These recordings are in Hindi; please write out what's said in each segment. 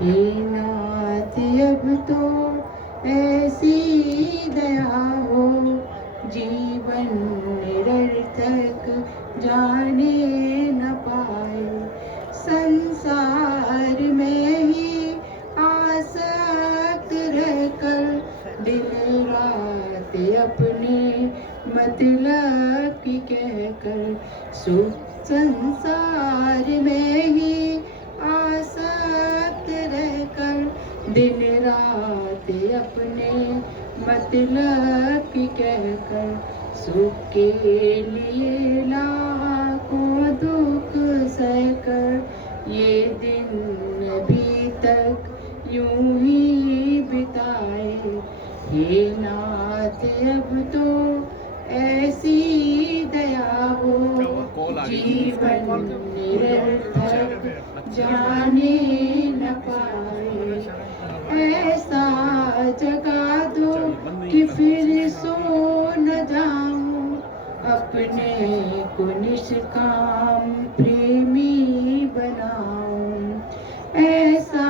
हे नाथ अब तो ऐसी दया हो, जीवन निरर्थक जाने न पाए। संसार में ही आसक्त रहकर दिन रात अपने मतलब की कहकर, सुख संसार में ही आसक्त रहकर दिन रात अपने मतलब की कहकर, सुख के लिए लाखों दुख सहकर ये दिन अभी तक यूं ही बिताए। हे नाथ अब तो ऐसी दया हो, जीवन निरर्थक जाने न पाए। ऐसा जगा दो कि फिर सो न जाऊं, अपने को निष्काम प्रेमी बनाऊं। ऐसा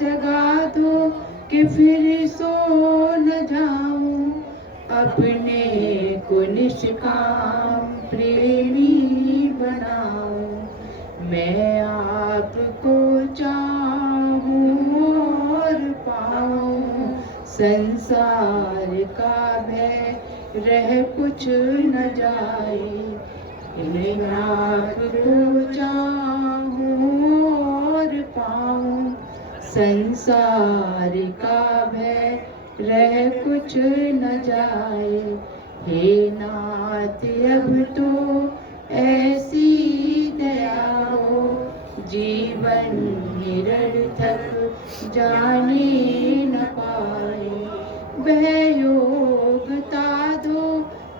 जगा दो कि फिर सो न जाऊं, अपने को निष्काम प्रेमी बनाऊं। मैं आपको चाहूं और पाऊं, संसार का भय रह कुछ न जाए। मैं आपको चाहूं और पाऊं, संसार का भय रह कुछ न जाए। हे नाथ अब तो ऐसी दया हो, जीवन निरर्थक जाने न पाए। वह योग्यता दो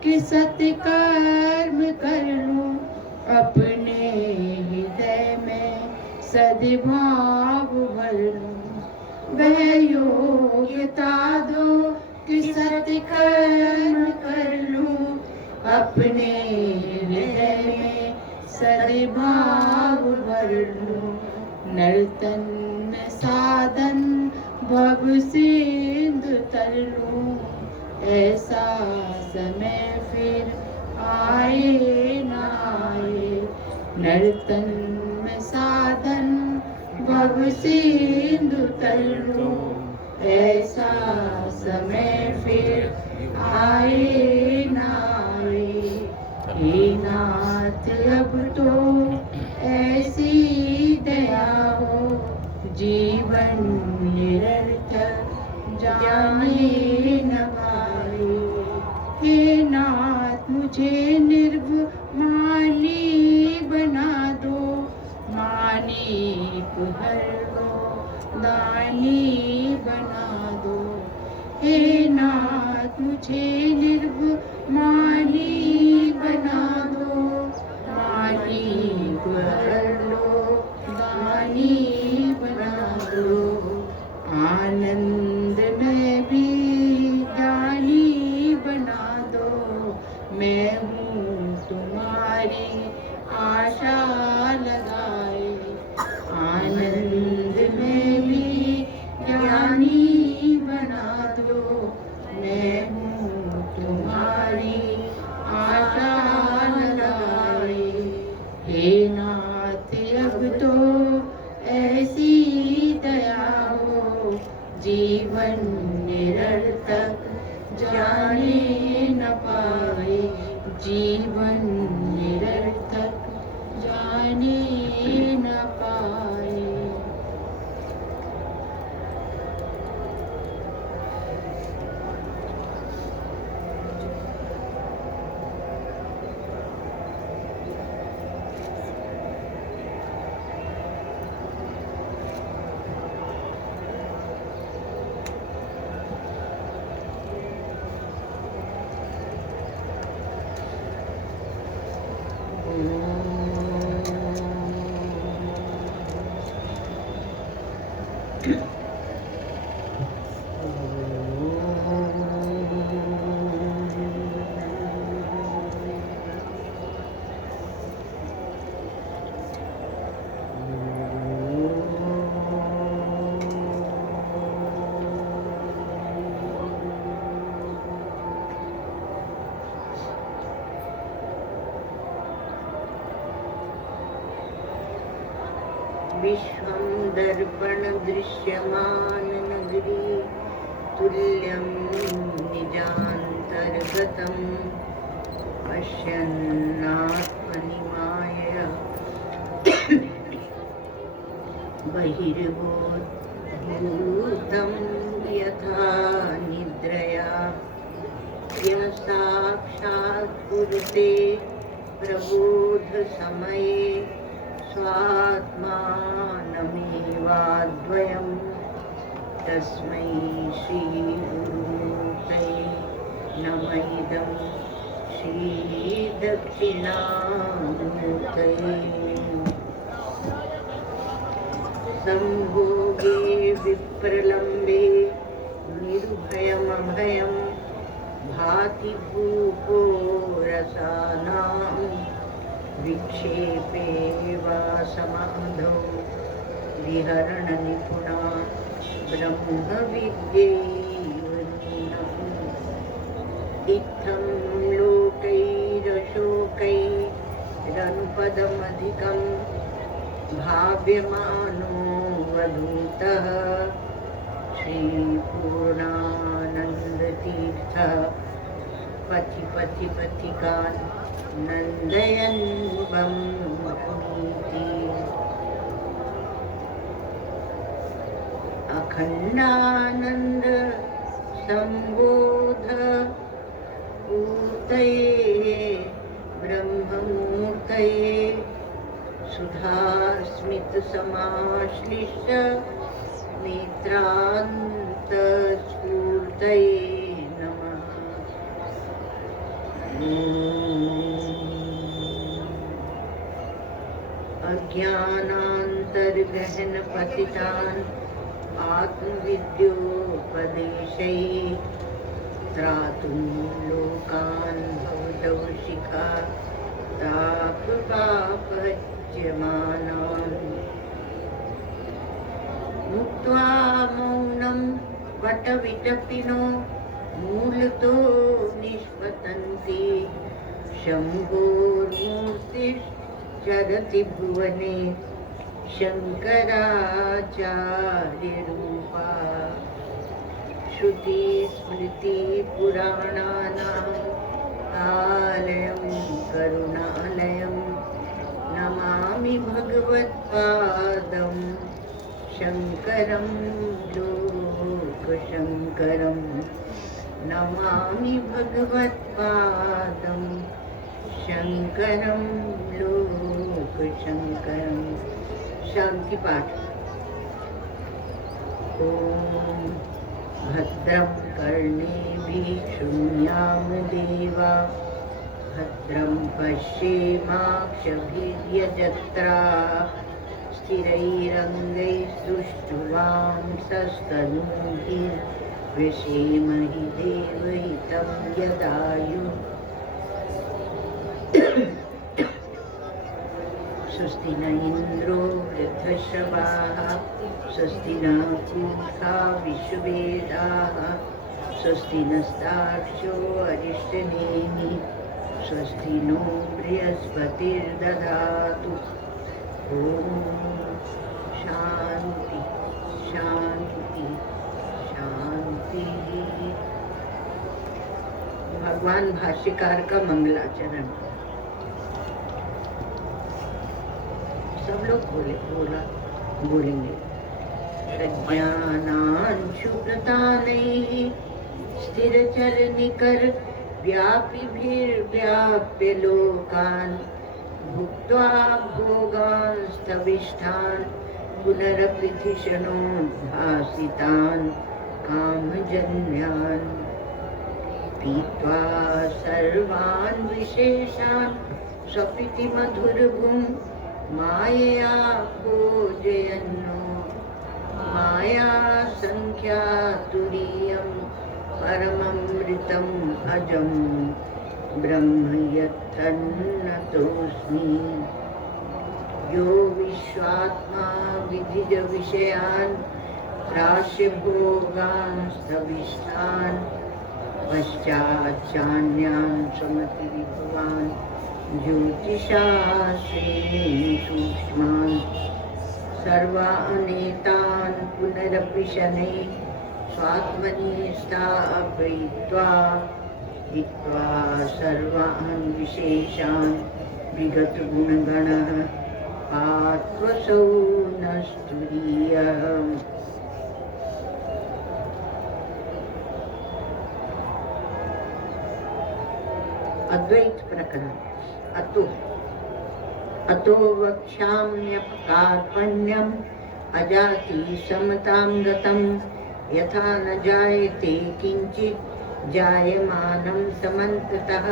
कि सत्कर्म कर लूं, अपने हृदय में सद्भाव भर लूं। वह योग्यता दो कि सत्कर्म कर लूं, अपने हृदय में सद्भाव भर लूं। नर्तन में साधन भव सिंधु तर लूं, ऐसा समय फिर आए न आए। नर्तन में साधन भव सिंधु तर लूं, ऐसा समय फिर आए न आए। हे नाथ अब तो ऐसी दया हो, जीवन निरर्थक जाने न पाए। हे नाथ मुझे निर्भमानी बना दो, मानिक हर लो दानी बना दो। हे नाथ मुझे निर्भमानी बना दो, मानिक हर लो दानी बना दो। आनंद में भी ज्ञानी बना दो, मैं हूँ तुम्हारी आशा लगाए। आनंद में भी ज्ञानी बना दो, मैं हूँ तुम्हारी आशा लगाए। हे नाथ अब तो ऐसी दया हो, जीवन निरर्थक जाने न पाए। जीवन निरर्थक जाने न पाए। विश्वं दर्पण दृश्यमान नगरी तुल्यं निजान्तर्गतं पश्यन्नात्मनि मायया बहिर्भूतं यथा निद्रया यः साक्षात् कुरुते प्रबोधसमये स्वात्मानमेवाद्वयं तस्मै श्रीगुरुमूर्तये नमः इदं श्रीदक्षिणामूर्तये संभोगे विप्रलम्बे निर्भयमभयं भाति भूपो रसानां विक्षेपे वा समाधौ विहरणनिपुणा ब्रह्मविद्यैव नूनम् इत्थं लोकैरशोकैरनुपदमधिकं भाव्यमानो वधूतः श्रीपूर्णानन्दतीर्थः पथिकान् नन्दयन् ब्रह्मनीति अखण्डानन्द संबोध पूर्तये ब्रह्ममूर्तये सुधास्मितसमाश्लिष्ट नेत्रान्तस्फूर्तये नमः। अज्ञानान्तर्गहनपतितान् आत्मविद्योपदेशैः त्रातुं लोकान् भवतौ शिखा तापपापच्यमानान् मुक्त्वा मौनं वटविटपिनो मूलतो निष्पतन्ति शम्भोर्मूर्तिश्चरति भुवने शङ्कराचार्यरूपा श्रुतिस्मृतिपुराणानाम् आलयं करुणालयं नमामि भगवत्पादं शङ्करं लोकशङ्करं नमामि भगवत्पादं शङ्करं लोकशङ्करं। शांति पाठ। ओम भद्रं कर्णेभिः शृणुयाम देवा भद्रं पश्येमाक्षभिर्यजत्राः स्थिरैरङ्गैस्तुष्टुवांसस्तनूभिर्व्यसेमहि देवहितं यदायुः। स्वस्ति न इन्द्रो वृद्धश्रवाः स्वस्ति न पूषा विश्ववेदाः स्वस्ति नस्तार्क्ष्यो अरिष्टनेमिः स्वस्ति नो बृहस्पतिर्दधातु। ॐ शान्ति शान्ति शान्ति। भगवान भाष्यकार का मंगलाचरण। सब लोग बोलेंगे। प्रज्ञानांशुप्रतानैः स्थिरचरनिकर व्यापिभिर्व्याप्य लोकान् भुक्त्वा भोगांस्तविष्ठान् पुनरपृथिशनोद्भासितान् कामजन्यान् पीत्वा सर्वान् विशेषान् स्वपिति मधुरभुं मायया भोजयन्नो माया संख्यातुरीयं परममृतम् अजं ब्रह्म यत्तन्नतोऽस्मि। यो विश्वात्मा विधिज विषयान् प्राश्य भोगांस्तविष्टान् पश्चाच्चान्यान् समति विभवान् ज्योतिषाश्रेणि सूक्ष्मान् सर्वानेतान् पुनरपि शनैः स्वात्मनि स्थापयित्वा हित्वा सर्वान् विशेषान् विगतगुणगणः पार्थ्वसौ न स्तुरीयः। अद्वैत प्रकरण। अतो वक्ष्याम्यपकार्पण्यम् अजाति समतां गतं यथा न जायते किंचित् जायमानं समन्ततः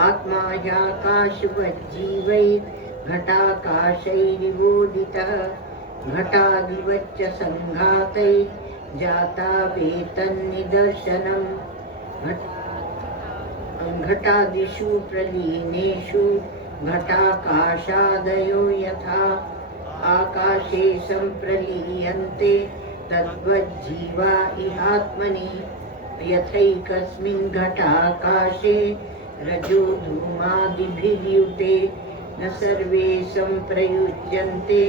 आत्मा ह्याकाशवज्जीवैः घटाकाशैरिवोदितः घटादिवच्च संघातैः जाता वेतन्निदर्शनम् घटादिषु प्रलीनेषु घटाकाशादयो यथा आकाशे संप्रलीयन्ते तद्वज्जीवा इहात्मनि यथैकस्मिन् घटाकाशे रजो धूमादिभिर्युते न सर्वे संप्रयुज्यन्ते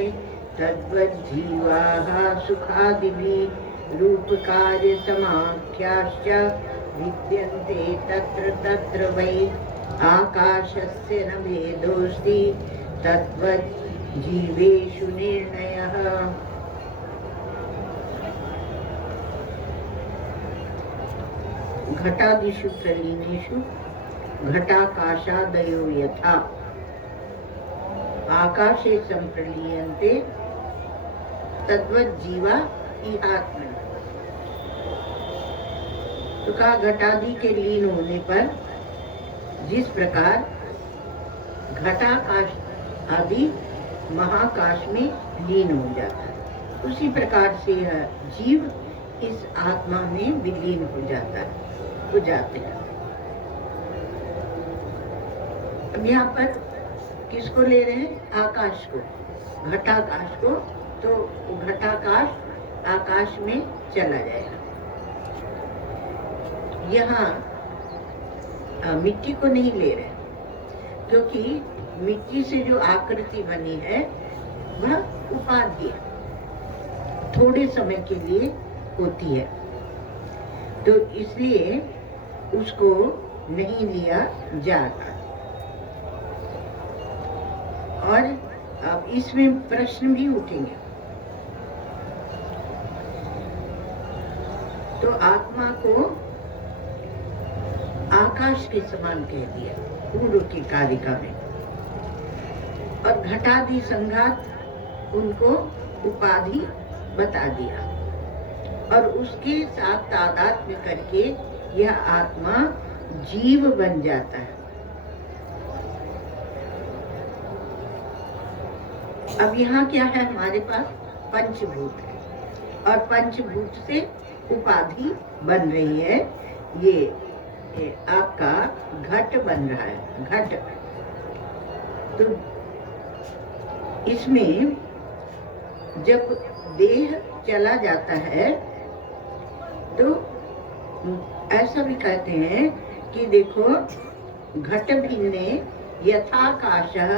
तद्वज्जीवाः सुखादिभिः रूपकार्यसमाख्याश्च विद्यन्ते तत्र तत्र वै आकाशस्य न भेदोऽस्ति तद्वत् जीवेषु निर्णयः। घटादिषु प्रलीनेषु घटाकाशादयो यथा आकाशे संप्रलीयन्ते तद्वत् जीवा इहात्मनि। तो कहा घटादि के लीन होने पर जिस प्रकार घटाकाश आदि महाकाश में लीन हो जाता है उसी प्रकार से यह जीव इस आत्मा में विलीन हो जाता है, हो जाते हैं। अब यहाँ पर किसको ले रहे हैं? आकाश को, घटाकाश को। तो घटाकाश आकाश में चला जाएगा। यहाँ मिट्टी को नहीं ले रहे क्योंकि मिट्टी से जो आकृति बनी है वह उपाधि है, थोड़े समय के लिए होती है, तो इसलिए उसको नहीं लिया जाता। और अब इसमें प्रश्न भी उठेंगे। तो आत्मा को आकाश के समान कह दिया पूर्व की कारिका में, और घटादि संघात उनको उपाधि बता दिया, और उसके साथ तादात्म्य करके यह आत्मा जीव बन जाता है। अब यहाँ क्या है? हमारे पास पंचभूत है, और पंचभूत से उपाधि बन रही है। ये आपका घट बन रहा है, घट। तो इसमें जब देह चला जाता है तो ऐसा भी कहते हैं कि देखो घट भिन्ने यथाकाशः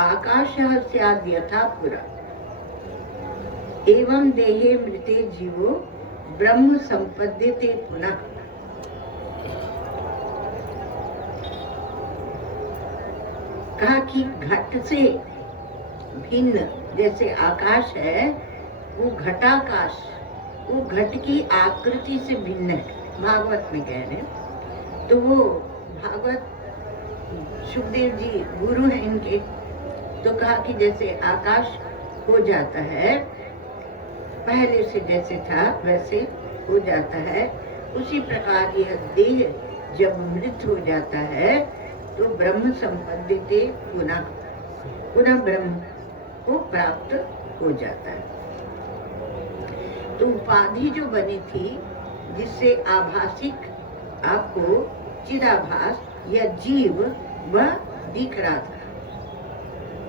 आकाशः स्याद् यथा पुरा एवं देहे मृते जीवो ब्रह्म संपद्यते पुनः। कहा कि घट से भिन्न जैसे आकाश है, वो घटाकाश, वो घट की आकृति से भिन्न है। भागवत में कह रहे हैं। तो वो भागवत सुखदेव जी गुरु हैं इनके, तो कहा कि जैसे आकाश हो जाता है, पहले से जैसे था वैसे हो जाता है, उसी प्रकार यह देह जब मृत हो जाता है तो ब्रह्म संपद्यते पुनः, पुनः ब्रह्म को प्राप्त हो जाता है। तो उपाधि जो बनी थी जिससे आभासिक आपको चिदाभास या जीव वह दिख रहा था,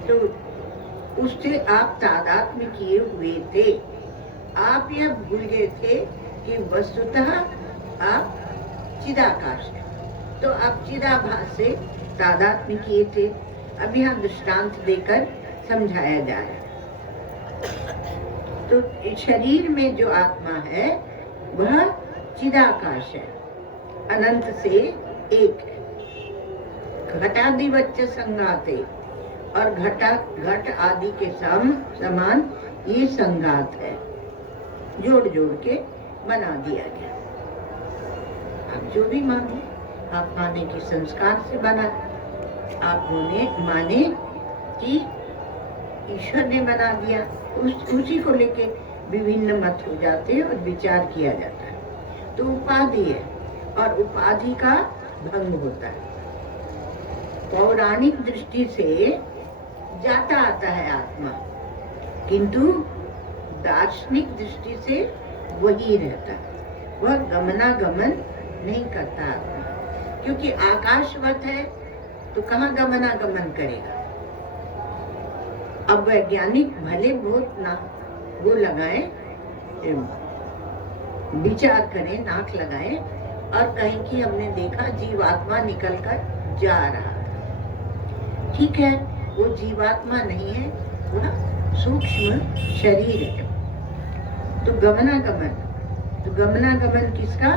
तो उससे आप तादात्म्य किए हुए थे। आप यह भूल गए थे कि वस्तुतः आप चिदाकाश हैं, तो आप चिदाभास से तादात्म्य किए थे। अब यहाँ दृष्टांत देकर समझाया जा रहा है। तो शरीर में जो आत्मा है वह चिदाकाश है, अनंत से एक है। घटादिवच्च संगाते, और घट आदि के समान ये संगात है, जोड़ जोड़ के बना दिया गया। आप जो भी मानो, आप माने कि संस्कार से बना, आप माने कि ईश्वर ने बना दिया, उसी को लेके विभिन्न मत हो जाते हैं और विचार किया जाता है। तो उपाधि है और उपाधि का भंग होता है। पौराणिक दृष्टि से जाता आता है आत्मा, किंतु दार्शनिक दृष्टि से वही रहता है, वह गमनागमन नहीं करता आत्मा, क्योंकि आकाशवत है तो कहाँ गमनागमन करेगा। अब वैज्ञानिक भले बहुत ना वो लगाए, विचार करें, नाक लगाए और कहें कि हमने देखा जीवात्मा निकलकर जा रहा था। ठीक है, वो जीवात्मा नहीं है, वह सूक्ष्म शरीर है। तो गमनागमन किसका?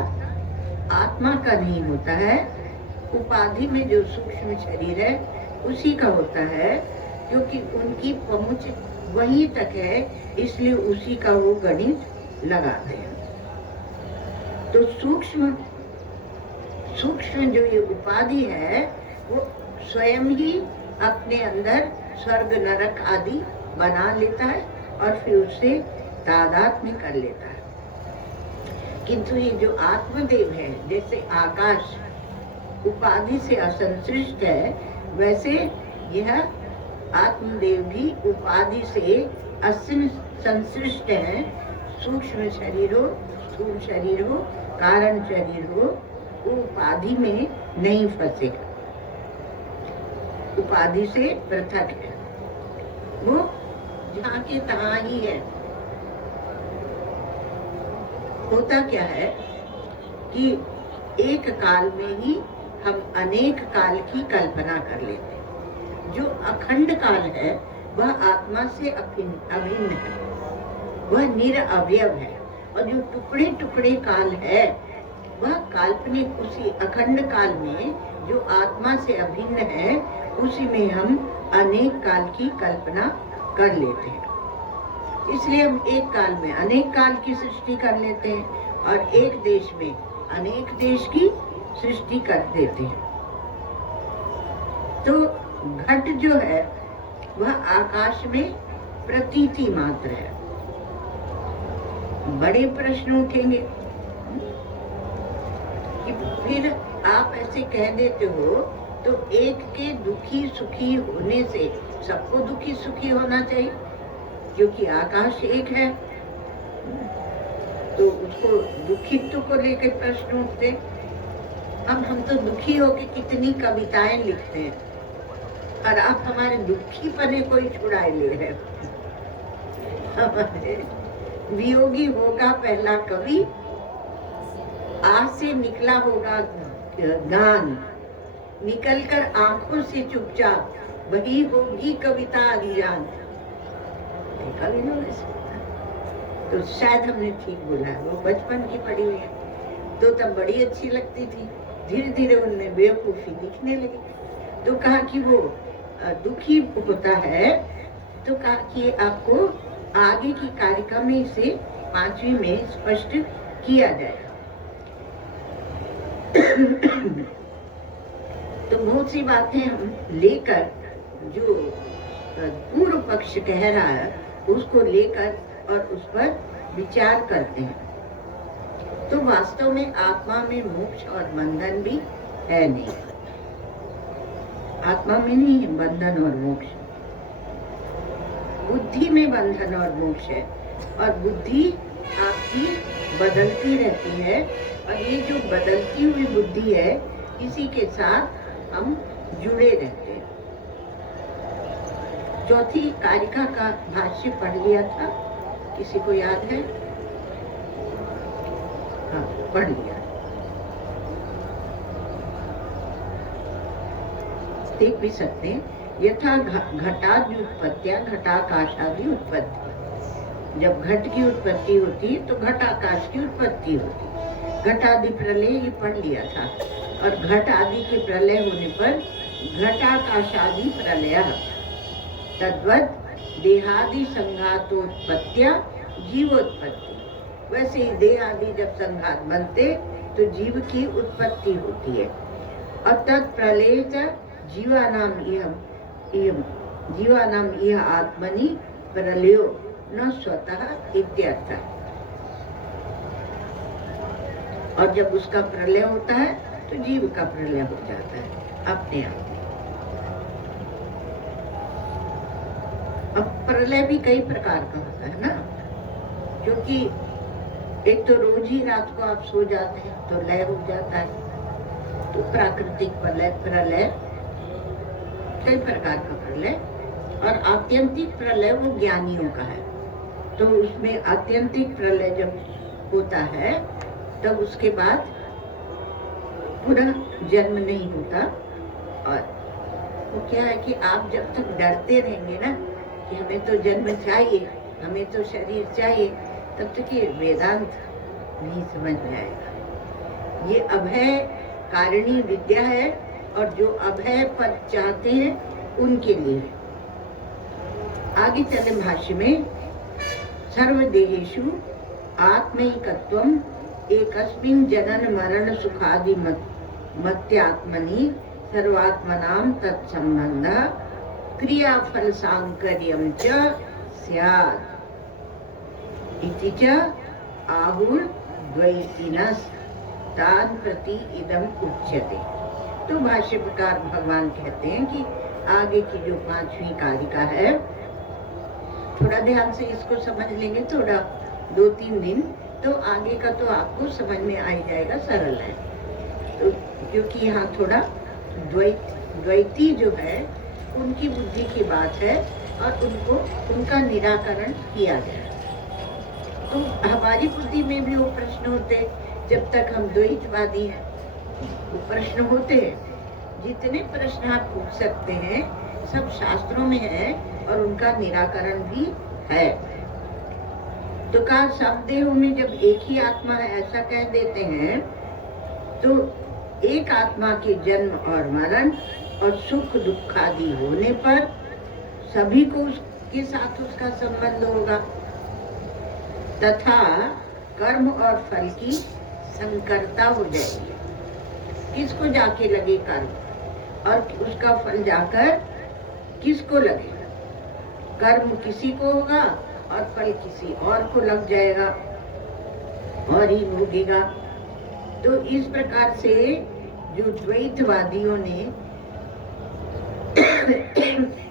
आत्मा का नहीं होता है, उपाधि में जो सूक्ष्म शरीर है उसी का होता है, क्योंकि उनकी पहुंच वहीं तक है, इसलिए उसी का वो गणित लगाते हैं। तो सूक्ष्म जो ये उपाधि है वो स्वयं ही अपने अंदर स्वर्ग नरक आदि बना लेता है और फिर उससे तादात्म्य कर लेता है। किंतु ये जो आत्मदेव है, जैसे आकाश उपाधि से असंश्लिष्ट है, वैसे यह आत्मदेव भी उपाधि से संश्लिष्ट है। सूक्ष्म शरीर हो, स्थूल शरीर हो, कारण शरीर हो, वो उपाधि में नहीं फंसेगा, उपाधि से पृथक है, वो जहाँ के तहाँ ही है। होता क्या है कि एक काल में ही हम अनेक काल की कल्पना कर लेते हैं। जो अखंड काल है वह आत्मा से अभिन्न है, वह निरअवयव है, और जो टुकड़े टुकड़े काल है वह काल्पनिक, उसी अखंड काल में जो आत्मा से अभिन्न है उसी में हम अनेक काल की कल्पना कर लेते हैं। इसलिए हम एक काल में अनेक काल की सृष्टि कर लेते हैं और एक देश में अनेक देश की सृष्टि कर देते हैं। तो घट जो है वह आकाश में प्रतीति मात्र है। बड़े प्रश्न उठेंगे कि फिर आप ऐसे कह देते हो तो एक के दुखी सुखी होने से सबको दुखी सुखी होना चाहिए, क्योंकि आकाश एक है, तो उसको दुखित्व को लेकर प्रश्न उठते। अब हम तो दुखी होके कितनी कविताएं लिखते हैं और आप हमारे दुखी पने को ही छुड़ाए ले रहे हो। हमारे वियोगी होगा पहला कवि, आज से निकला होगा गान, निकलकर आंखों से चुपचाप वही होगी कविता अभियान। कवि तो शायद हमने ठीक बोला है, वो बचपन की पढ़ी हुई है तो तब बड़ी अच्छी लगती थी, धीरे धीरे उनमें बेवकूफी दिखने लगी। तो कहा कि वो दुखी होता है, तो कहा कि आपको आगे की कार्यक्रम में इसे 5वीं में स्पष्ट किया जाए। तो बहुत सी बातें हम लेकर, जो पूर्व पक्ष कह रहा है उसको लेकर और उस पर विचार करते हैं। तो वास्तव में आत्मा में मोक्ष और बंधन भी है नहीं, आत्मा में नहीं है बंधन और मोक्ष, बुद्धि में बंधन और मोक्ष है, और बुद्धि आपकी बदलती रहती है, और ये जो बदलती हुई बुद्धि है इसी के साथ हम जुड़े रहते हैं। चौथी कारिका का भाष्य पढ़ लिया था, किसी को याद है? हाँ, पढ़ लिया। देख भी सकते हैं। यथा घटाद्युत्पत्त्या घटाकाशादि उत्पत्ति, जब घट की उत्पत्ति होती तो घटाकाश की उत्पत्ति होती। घट आदि प्रलय ये पढ़ लिया था। और घट आदि के प्रलय होने पर घटाकाश आदि प्रलय। तद्वत् देहादि संघातोत्पत्त्या जीवोत्पत्ति। वैसे ही देह आदि जब संघात बनते तो जीव की उत्पत्ति होती है। और तत्प्रलय जीवानाम यह आत्मनि प्रलयो न स्वतः इत्यर्थ। और जब उसका प्रलय होता है तो जीव का प्रलय हो जाता है अपने आप। अब प्रलय भी कई प्रकार का होता है ना, क्योंकि एक तो रोज ही रात को आप सो जाते हैं तो लय हो जाता है। तो प्राकृतिक प्रलय कई प्रकार का प्रलय। और आत्यंतिक प्रलय वो ज्ञानियों का है। तो उसमें आत्यंतिक प्रलय जब होता है तब उसके बाद पुनः जन्म नहीं होता। और वो क्या है कि आप जब तक डरते रहेंगे ना कि हमें तो जन्म चाहिए, हमें तो शरीर चाहिए, तब तक ये वेदांत नहीं समझ में आएगा। ये अभय कारिणी विद्या है और जो अभय पद चाहते हैं उनके लिए। आगे चले भाष्य में, सर्वदेहेषु आत्मैकत्वम् एकस्मिन् जनन मरण सुखादि मत्यात्मनि सर्वात्मनां तत्संबंधः क्रियाफल सांकर्यं च स्यात् इति च आहुर द्वैतिनस् तान् प्रति इदम उच्यते। तो भाष्यकार भगवान कहते हैं कि आगे की जो 5वीं कारिका है, थोड़ा ध्यान से इसको समझ लेंगे, थोड़ा 2-3 दिन, तो आगे का तो आपको समझ में आ ही जाएगा, सरल है। तो क्योंकि यहाँ थोड़ा द्वैती जो है उनकी बुद्धि की बात है और उनका निराकरण किया गया। तो हमारी बुद्धि में भी वो प्रश्न होते, जब तक हम द्वैतवादी हैं वो प्रश्न होते हैं। जितने प्रश्न आप पूछ सकते हैं सब शास्त्रों में है और उनका निराकरण भी है। तो कहा सब देहों में जब एक ही आत्मा है ऐसा कह देते हैं, तो एक आत्मा के जन्म और मरण और सुख दुख आदि होने पर सभी को उसके साथ उसका संबंध होगा, तथा कर्म और फल की संकरता हो जाएगी। किसको जाके लगे कर्म और उसका फल जाकर किसको लगेगा? कर्म किसी को होगा और फल किसी और को लग जाएगा और ही भोगेगा। तो इस प्रकार से जो द्वैतवादियों ने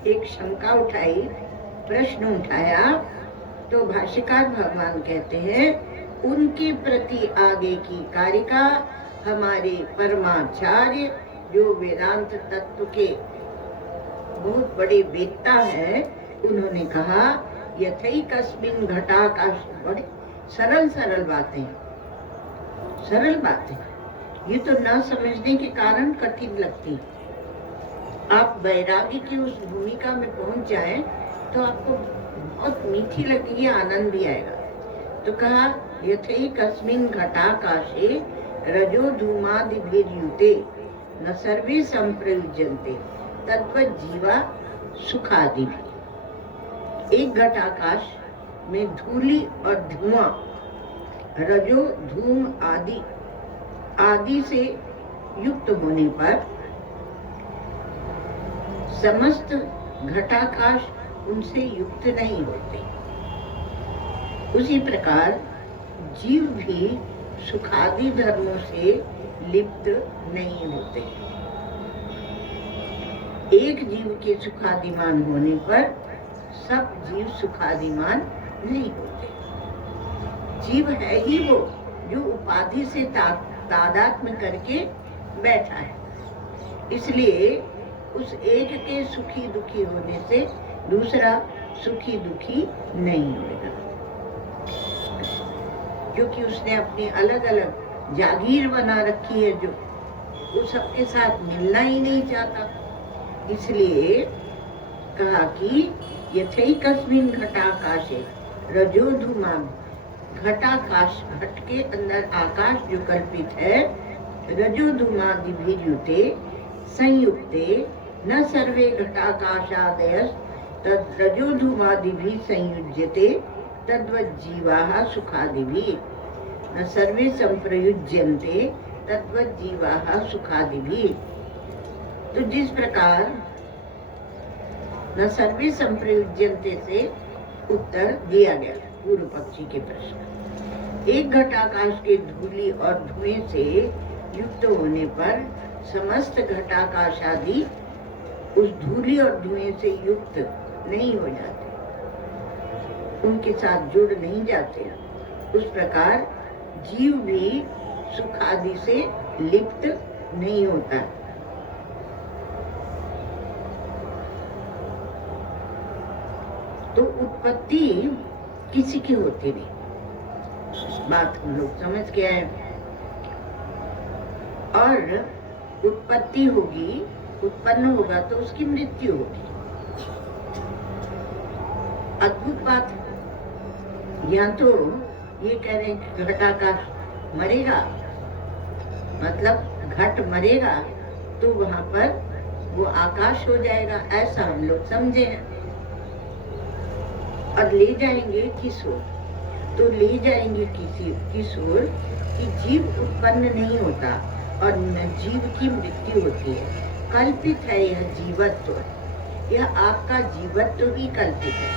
एक शंका उठाई, प्रश्न उठाया, तो भाष्यकार भगवान कहते हैं उनके प्रति आगे की कारिका हमारे परमाचार्य जो वेदांत तत्व के बहुत बड़े वेत्ता है, उन्होंने कहा यथैकस्मिन् घटाकाश। बड़े सरल बातें, सरल बातें, ये तो ना समझने के कारण कठिन लगती। आप वैराग्य की उस भूमिका में पहुंच जाएं तो आपको बहुत मीठी लगेगी, आनंद भी आएगा। तो कहा यथैकस्मिन् घटाकाशे रजो धूमादिभिर्युते न सर्वे संप्रयुज्यन्ते तद्वत् जीवा सुखादि। एक घटाकाश में धूलि और धुआं, रजो धूम आदि से युक्त होने पर समस्त घटाकाश उनसे युक्त नहीं होते। उसी प्रकार जीव भी सुखादि धर्मों से लिप्त नहीं होते। एक जीव के सुखादिमान होने पर सब जीव सुखादिमान नहीं होते। जीव है ही वो जो उपाधि से तादात्म्य करके बैठा है, इसलिए उस एक के सुखी दुखी होने से दूसरा सुखी दुखी नहीं होगा, क्योंकि उसने अपनी अलग अलग जागीर बना रखी है जो वो सबके साथ मिलना ही नहीं चाहता। इसलिए कहा कि यथैकस्मिन् घटाकाशे रजोधुमा घटाकाश, घट के अंदर आकाश जो कल्पित है, रजोधुमादिभिर्युते संयुक्ते न सर्वे घटाकाशादयस् तद् रजोधुमादिभिः संयुज्यते तद्वज्जीवाः सुखादिभिः न सर्वे संप्रयुज्यन्ते तद्वज्जीवाः सुखादिभिः। तो जिस प्रकार न सर्वे संप्रयुज्यन्ते से उत्तर दिया गया पूर्व पक्षी के प्रश्न। एक घटाकाश के धूलि और धुएं से युक्त होने पर समस्त घटाकाश आदि उस धूलि और धुएं से युक्त नहीं हो जाते, उनके साथ जुड़ नहीं जाते। उस प्रकार जीव भी सुख आदि से लिप्त नहीं होता। तो उत्पत्ति किसी की होती नहीं, बात हम लोग समझ के आए। और उत्पत्ति होगी, उत्पन्न होगा तो उसकी मृत्यु होगी। अद्भुत बात है। यहाँ तो ये कह रहे हैं कि घटाकाश मरेगा, मतलब घट मरेगा तो वहां पर वो आकाश हो जाएगा, ऐसा हम लोग समझे हैं। और ले जाएंगे किस ओर? तो ले जाएंगे किस ओर कि जीव उत्पन्न नहीं होता और न जीव की मृत्यु होती है। कल्पित है यह जीवत्व, यह आपका जीवत्व भी कल्पित है।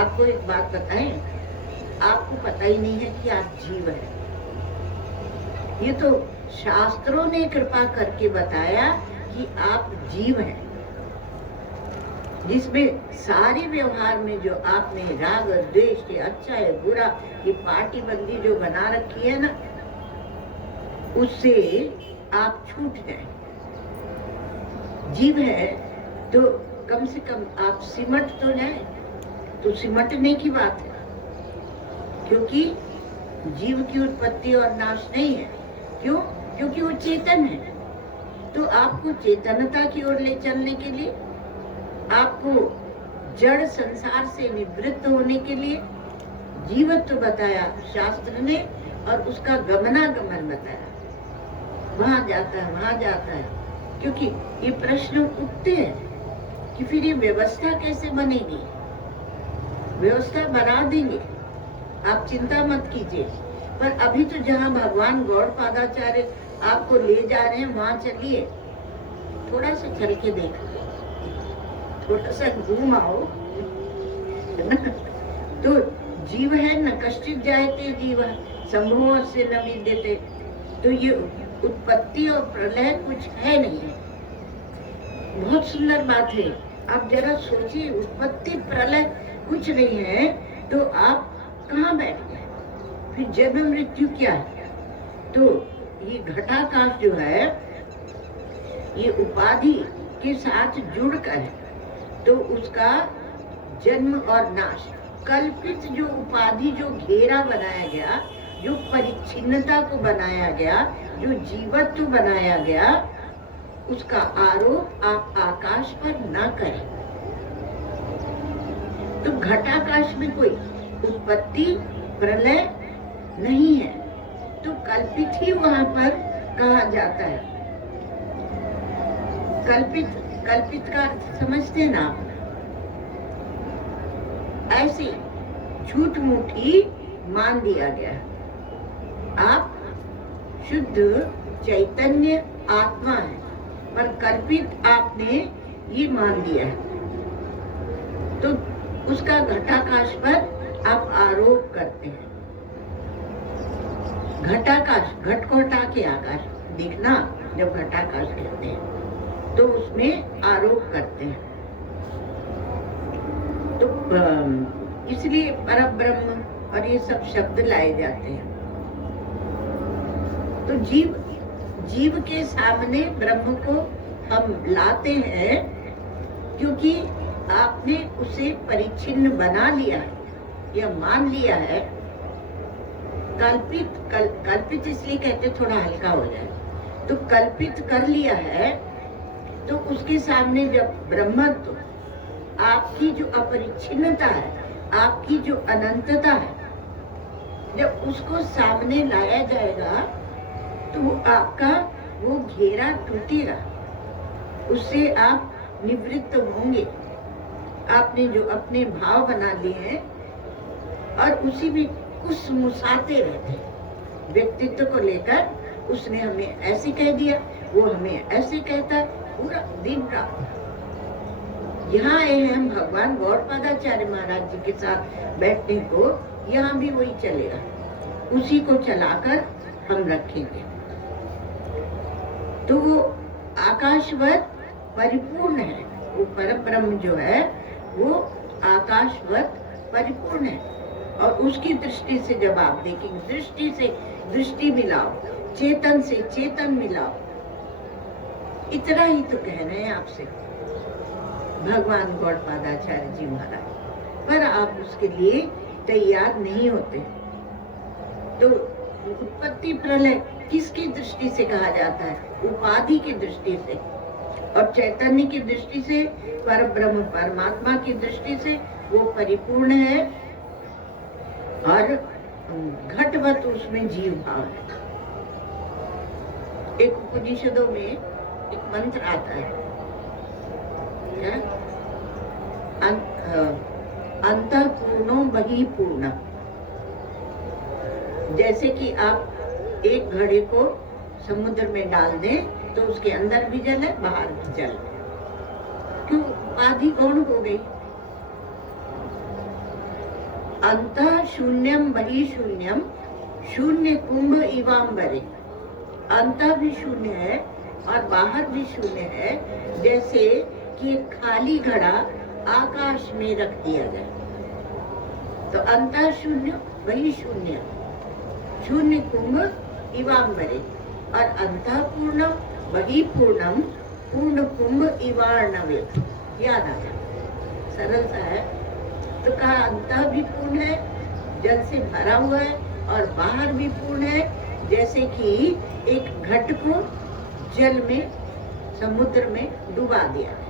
आपको एक बात बताएं, आपको पता ही नहीं है कि आप जीव हैं। ये तो शास्त्रों ने कृपा करके बताया कि आप जीव हैं, जिसमें सारे व्यवहार में जो आपने राग और द्वेष, ये अच्छा है बुरा, ये पार्टी बंदी जो बना रखी है ना, उससे आप छूट जाए। जीव है तो कम से कम आप सिमट तो जाए, तो सिमटने की बात है, क्योंकि जीव की उत्पत्ति और नाश नहीं है। क्यों? क्योंकि वो चेतन है। तो आपको चेतनता की ओर ले चलने के लिए, आपको जड़ संसार से निवृत्त होने के लिए जीवत्व बताया शास्त्र ने, और उसका गमनागमन बताया। वहां जाता है, वहां जाता है। क्योंकि ये प्रश्न उठते हैं कि फिर ये व्यवस्था कैसे बनेगी? व्यवस्था बना देंगे, आप चिंता मत कीजिए। पर अभी तो जहाँ भगवान गौड़पादाचार्य आपको ले जा रहे हैं वहां चलिए, थोड़ा सा चल के देखो, थोड़ा सा घूम आओ। तो जीव है न कष्टित जायते जीव संभव से न विद्यते। तो ये उत्पत्ति और प्रलय कुछ है नहीं। बहुत सुंदर बात है। आप जरा सोचिए, उत्पत्ति प्रलय कुछ नहीं है तो आप कहाँ बैठ गए? फिर जन्म मृत्यु क्या है? तो ये घटाकाश जो है, ये उपाधि के साथ जुड़कर है, तो उसका जन्म और नाश, कल्पित जो उपाधि, जो घेरा बनाया गया, जो परिच्छिन्नता को बनाया गया, जो जीवत्व बनाया गया, उसका आरोप आप आकाश पर ना करें। तो घटाकाश में कोई उत्पत्ति प्रलय नहीं है, तो कल्पित ही वहां पर कहा जाता है। कल्पित का समझते हैं ना आप? ऐसे झूठ मूठी मान दिया गया। आप शुद्ध चैतन्य आत्मा है, पर कल्पित आपने ये मान दिया है, तो उसका घटाकाश पर आप आरोप करते हैं। घटाकाश, घट को हटा के आकाश देखना, जब घटाकाश कहते हैं तो उसमें आरोप करते हैं। तो इसलिए परब्रह्म और ये सब शब्द लाए जाते हैं। तो जीव के सामने ब्रह्म को हम लाते हैं, क्योंकि आपने उसे परिच्छिन्न बना लिया है, यह मान लिया है। कल्पित इसलिए कहते थोड़ा हल्का हो जाए, तो कल्पित कर लिया है, तो उसके सामने जब ब्रह्मत्व, आपकी जो अपरिच्छिन्नता है, आपकी जो अनंतता है, जब उसको सामने लाया जाएगा तो आपका वो घेरा टूटेगा, उससे आप निवृत्त होंगे। आपने जो अपने भाव बना लिए हैं और उसी में कुछ मुसाते रहते हैं व्यक्तित्व को लेकर, उसने हमें ऐसे कह दिया, वो हमें ऐसे कहता है, पूरा दिन रात। यहाँ आए हैं हम भगवान गौड़पादाचार्य महाराज जी के साथ बैठने को, यहाँ भी वही चलेगा, उसी को चलाकर हम रखेंगे। तो वो आकाशवत परिपूर्ण है, वो परम ब्रह्म जो है वो आकाशवत परिपूर्ण है। और उसकी दृष्टि से जब आप देखेंगे, दृष्टि से दृष्टि मिलाओ, चेतन से चेतन मिलाओ, इतना ही तो कह रहे हैं आपसे भगवान गौड़पादाचार्य जी महाराज। पर आप उसके लिए तैयार नहीं होते। तो उत्पत्ति प्रलय किसकी दृष्टि से कहा जाता है? उपाधि की दृष्टि से। और चैतन्य की दृष्टि से, पर ब्रह्म परमात्मा की दृष्टि से वो परिपूर्ण है और घटवत उसमें जीव भाव है। एक उपनिषदों में एक मंत्र आता है, क्या? अंतः पूर्णो बहि पूर्ण। जैसे कि आप एक घड़े को समुद्र में डाल दें तो उसके अंदर भी जल है, बाहर भी जल है। क्यों? उपाधि कौन हो गई? अंतः शून्यम बहि शून्यम, शून्य कुंभ इवांबरे। अंतः भी शून्य है और बाहर भी शून्य है, जैसे कि एक खाली घड़ा आकाश में रख दिया जाए। तो अंतः शून्य वही शून्य, शून्य कुंभ इवांबरे। और अंतः पूर्णम वही पूर्णम, पूर्ण कुंभ इवार्णवे। याद आ गया, सरल सा है। तो कहा अंतः भी पूर्ण है, जल से भरा हुआ है, और बाहर भी पूर्ण है, जैसे कि एक घट को जल में, समुद्र में डुबा दिया है।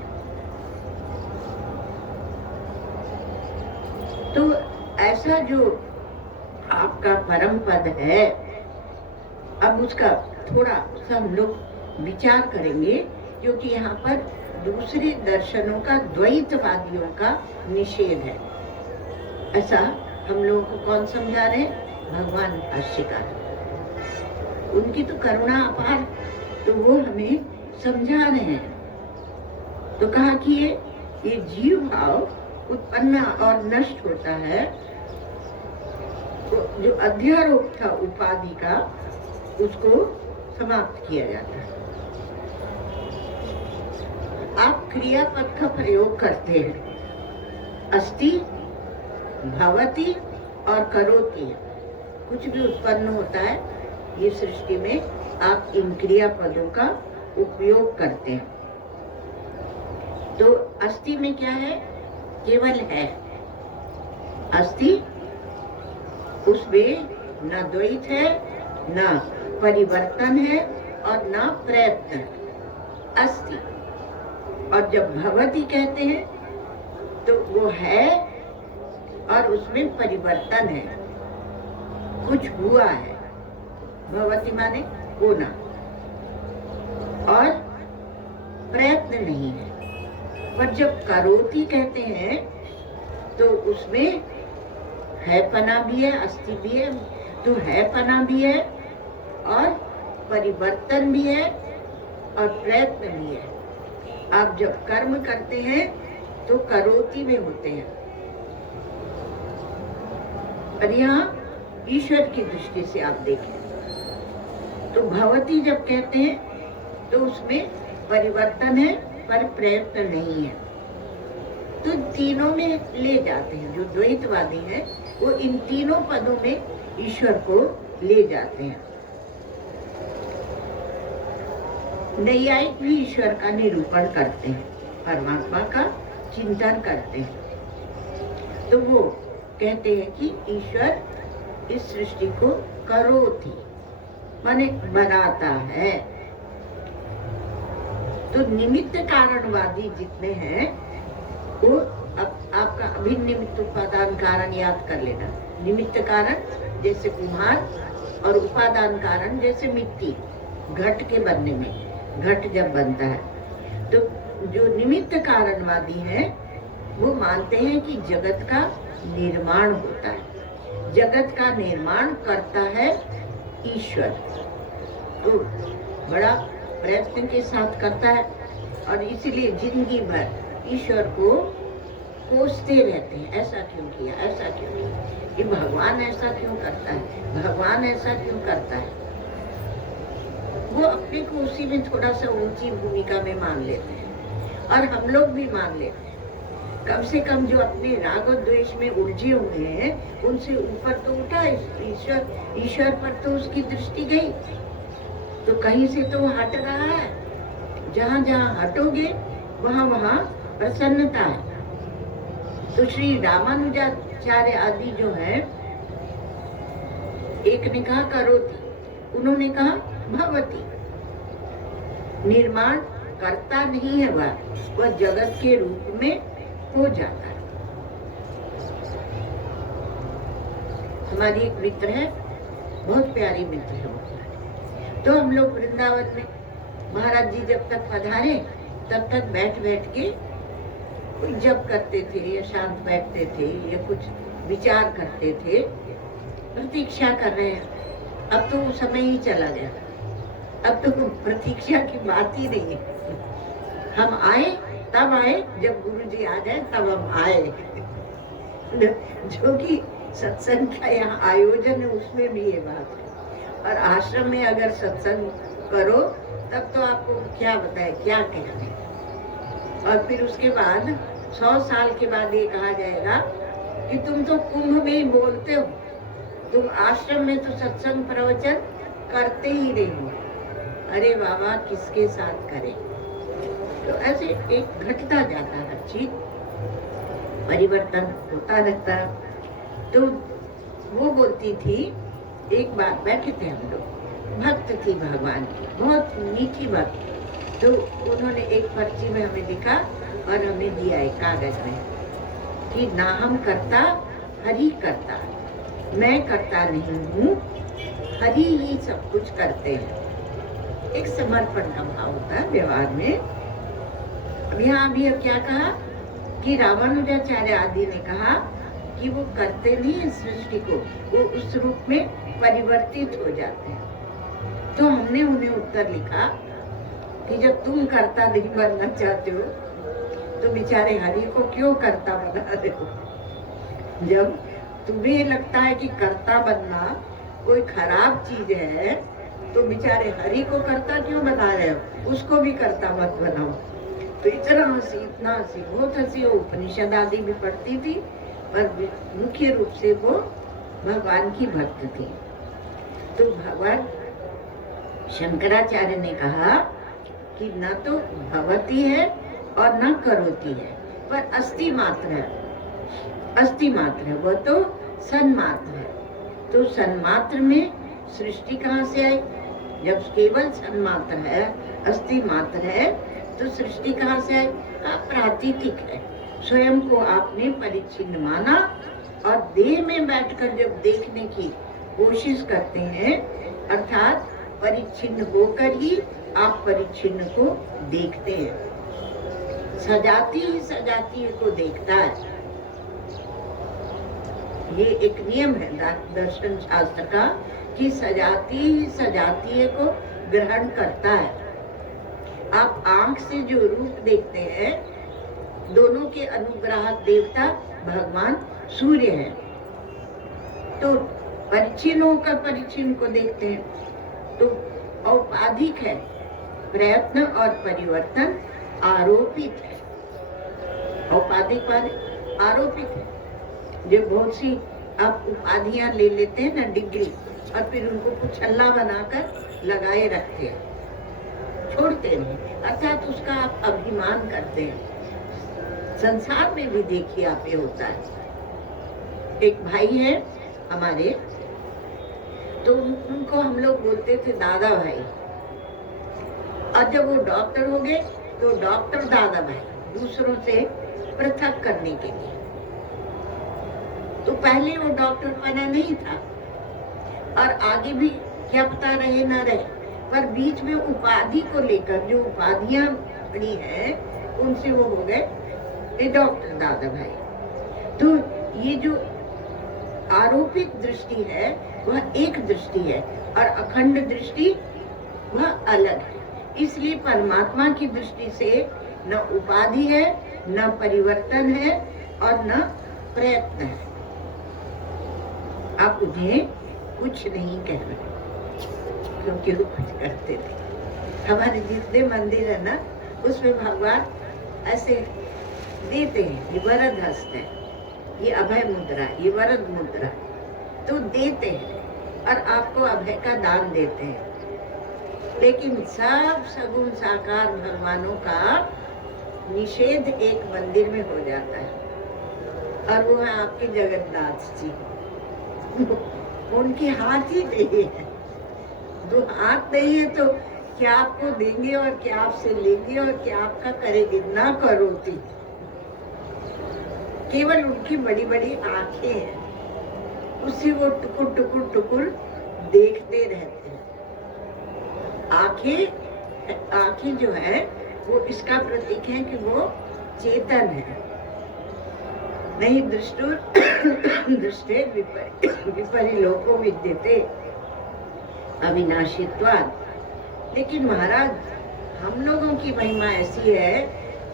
तो ऐसा जो आपका परम पद है, अब उसका थोड़ा सा हम लोग विचार करेंगे, क्योंकि यहाँ पर दूसरे दर्शनों का, द्वैतवादियों का निषेध है। ऐसा हम लोगों को कौन समझा रहे हैं? भगवान भाष्यकार। उनकी तो करुणा अपार, तो वो हमें समझा रहे हैं। तो कहा कि ये जीव भाव उत्पन्न और नष्ट होता है, तो जो अध्यारोप था उपाधि का, उसको समाप्त किया जाता है। आप क्रियापद का प्रयोग करते हैं, अस्ति, भवति और करोति। कुछ भी उत्पन्न होता है ये सृष्टि में, आप इन क्रियापदों का उपयोग करते हैं। तो अस्ति में क्या है? केवल है। अस्ति, उसमें न द्वैत है, न परिवर्तन है और न प्रयत्न है। अस्ति। और जब भवति कहते हैं तो वो है और उसमें परिवर्तन है, कुछ हुआ है। भवति माने होना, और प्रयत्न नहीं है। पर जब करोति कहते हैं तो उसमें है पना भी है, अस्ति भी है, तो है पना भी है और परिवर्तन भी है और प्रयत्न भी है। आप जब कर्म करते हैं तो करोति में होते हैं, और यहाँ ईश्वर की दृष्टि से आप देखें तो भवति जब कहते हैं तो उसमें परिवर्तन है पर प्रयत्न नहीं है। तो तीनों में ले जाते हैं। जो द्वैतवादी हैं वो इन तीनों पदों में ईश्वर को ले जाते हैं। नैयायिक भी ईश्वर का निरूपण करते हैं, परमात्मा का चिंतन करते हैं। तो वो कहते हैं कि ईश्वर इस सृष्टि को करोति माने बनाता है। तो निमित्त कारणवादी जितने हैं वो आपका अभिन्न निमित्त उपादान कारण याद कर लेना। निमित्त कारण जैसे कुम्हार और उपादान कारण जैसे मिट्टी, घट के बनने में, घट जब बनता है तो जो निमित्त कारणवादी है वो मानते हैं कि जगत का निर्माण होता है, जगत का निर्माण करता है ईश्वर। तो बड़ा प्रयत्न के साथ करता है और इसीलिए जिंदगी भर ईश्वर को कोसते रहते हैं, ऐसा क्यों किया, ऐसा क्यों किया, कि भगवान ऐसा क्यों करता है, भगवान ऐसा क्यों करता है। वो अपने को उसी में थोड़ा सा ऊंची भूमिका में मान लेते हैं और हम लोग भी मान लेते हैं। कम से कम जो अपने राग और द्वेष में उलझे हुए हैं उनसे ऊपर तो उठा ईश्वर, ईश्वर पर तो उसकी दृष्टि गई, तो कहीं से तो हट रहा है। जहाँ जहाँ हटोगे वहाँ वहाँ प्रसन्नता है। तो श्री रामानुजाचार्य आदि जो है, एक ने कहा करोति, उन्होंने कहा भवति। निर्माण करता नहीं है वह जगत के रूप में हो जाता है। हमारी एक मित्र है, बहुत प्यारी मित्र है वो। तो हम लोग वृंदावन में महाराज जी जब तक पधारे तब तक बैठ बैठ के कोई जप करते थे या शांत बैठते थे या कुछ विचार करते थे, प्रतीक्षा कर रहे हैं। अब तो वो समय ही चला गया, अब तो प्रतीक्षा की बात ही नहीं है। हम आए तब आए जब गुरु जी आ जाए तब हम आए। जो कि सत्संग का यहाँ आयोजन है उसमें भी ये बात है। और आश्रम में अगर सत्संग करो तब तो आपको क्या बताए, क्या कहते। और फिर उसके बाद 100 साल के बाद ये कहा जाएगा कि तुम तो कुंभ में ही बोलते हो, तुम आश्रम में तो सत्संग प्रवचन करते ही नहीं हो। अरे बाबा किसके साथ करें। तो ऐसे एक घटता जाता है, चीज परिवर्तन होता रहता है। तो वो बोलती थी, एक बार बैठे थे हम लोग, भक्त थी भगवान की, बहुत मीठी भक्त। तो उन्होंने एक पर्ची में हमें लिखा और हमें दिया एक कागज में कि ना हम करता हरि करता, मैं करता नहीं हूँ, हरि ही सब कुछ करते हैं। एक समर्पण का भाव होता है व्यवहार में। अब यहाँ अभी अब क्या कहा कि रामानुजाचार्य आदि ने कहा कि वो करते नहीं है सृष्टि को, वो उस रूप में परिवर्तित हो जाते हैं। तो हमने उन्हें उत्तर लिखा कि जब तुम करता नहीं बनना चाहते हो तो बेचारे हरि को क्यों करता बना रहे हो। जब तुम्हें लगता है कि करता बनना कोई खराब चीज है तो बेचारे हरि को करता क्यों बना रहे हो, उसको भी करता मत बनाओ। तो इतना हंसी, इतना हंसी, बहुत हंसी। वो उपनिषद आदि भी पढ़ती थी पर मुख्य रूप से वो भगवान की भक्त थी। तो भगवान शंकराचार्य ने कहा कि न तो भवती है और न करोती है, पर अस्ति मात्र है, अस्ति मात्र है, वह तो सन्मात्र है। तो सन्मात्र में सृष्टि कहाँ से आई? जब केवल सन्मात्र है, अस्ति मात्र है, तो सृष्टि कहाँ से आई? प्रातीतिक है। स्वयं को आपने परिच्छिन्न माना और देह में बैठकर जब देखने की कोशिश करते हैं, अर्थात परिच्छिन्न होकर ही आप परिच्छिन्न को देखते हैं। सजाती ही सजाती को देखता है। ये एक नियम है दर्शन शास्त्र का कि सजाती ही सजाती को ग्रहण करता है। आप आंख से जो रूप देखते हैं, दोनों के अनुग्राहक देवता भगवान सूर्य हैं। तो परिच्छिन्न होकर परिच्छिन्न को देखते हैं। तो औपाधिक है, प्रयत्न और परिवर्तन आरोपित है। औपाधिक वाले आरोपित है। जो बहुत सी आप उपाधियां ले लेते हैं ना, डिग्री, और फिर उनको कुछ छल्ला बनाकर लगाए रखते हैं, छोड़ते नहीं, अर्थात उसका आप अभिमान करते हैं। संसार में भी देखिए आप ये होता है। एक भाई है हमारे, तो उनको हम लोग बोलते थे दादा भाई, और जब वो डॉक्टर हो गए तो डॉक्टर दादा भाई, दूसरों से पृथक करने के लिए। तो पहले वो डॉक्टर बना नहीं था, और आगे भी क्या पता रहे ना रहे, पर बीच में उपाधि को लेकर जो उपाधियां बनी हैं उनसे वो हो गए ये डॉक्टर दादा भाई। तो ये जो आरोपित दृष्टि है वह एक दृष्टि है और अखंड दृष्टि वह अलग है। इसलिए परमात्मा की दृष्टि से न उपाधि है, न परिवर्तन है और न प्रयत्न है। आप उन्हें कुछ नहीं कह रहे क्योंकि वो कुछ करते थे। हमारे जितने मंदिर है ना उसमें भगवान ऐसे देते हैं, ये वरद हस्त है, ये अभय मुद्रा, ये वरद मुद्रा, तो देते हैं और आपको अभय का दान देते हैं। लेकिन सब सगुण साकार भगवानों का निषेध एक मंदिर में हो जाता है और वो है आपके जगन्नाथ जी। उनके हाथ ही नहीं है, दो हाथ नहीं है तो क्या आपको देंगे और क्या आपसे लेंगे और क्या आपका करेंगे, ना करोती। केवल उनकी बड़ी बड़ी आंखें हैं, उससे वो टुकुर टुकुर टुकुर देखते रहते हैं। आंखें जो है वो इसका प्रतीक है कि वो चेतन है। नहीं दृष्टे विपरिलोको विद्यते अविनाशित्वात्। लेकिन महाराज हम लोगों की महिमा ऐसी है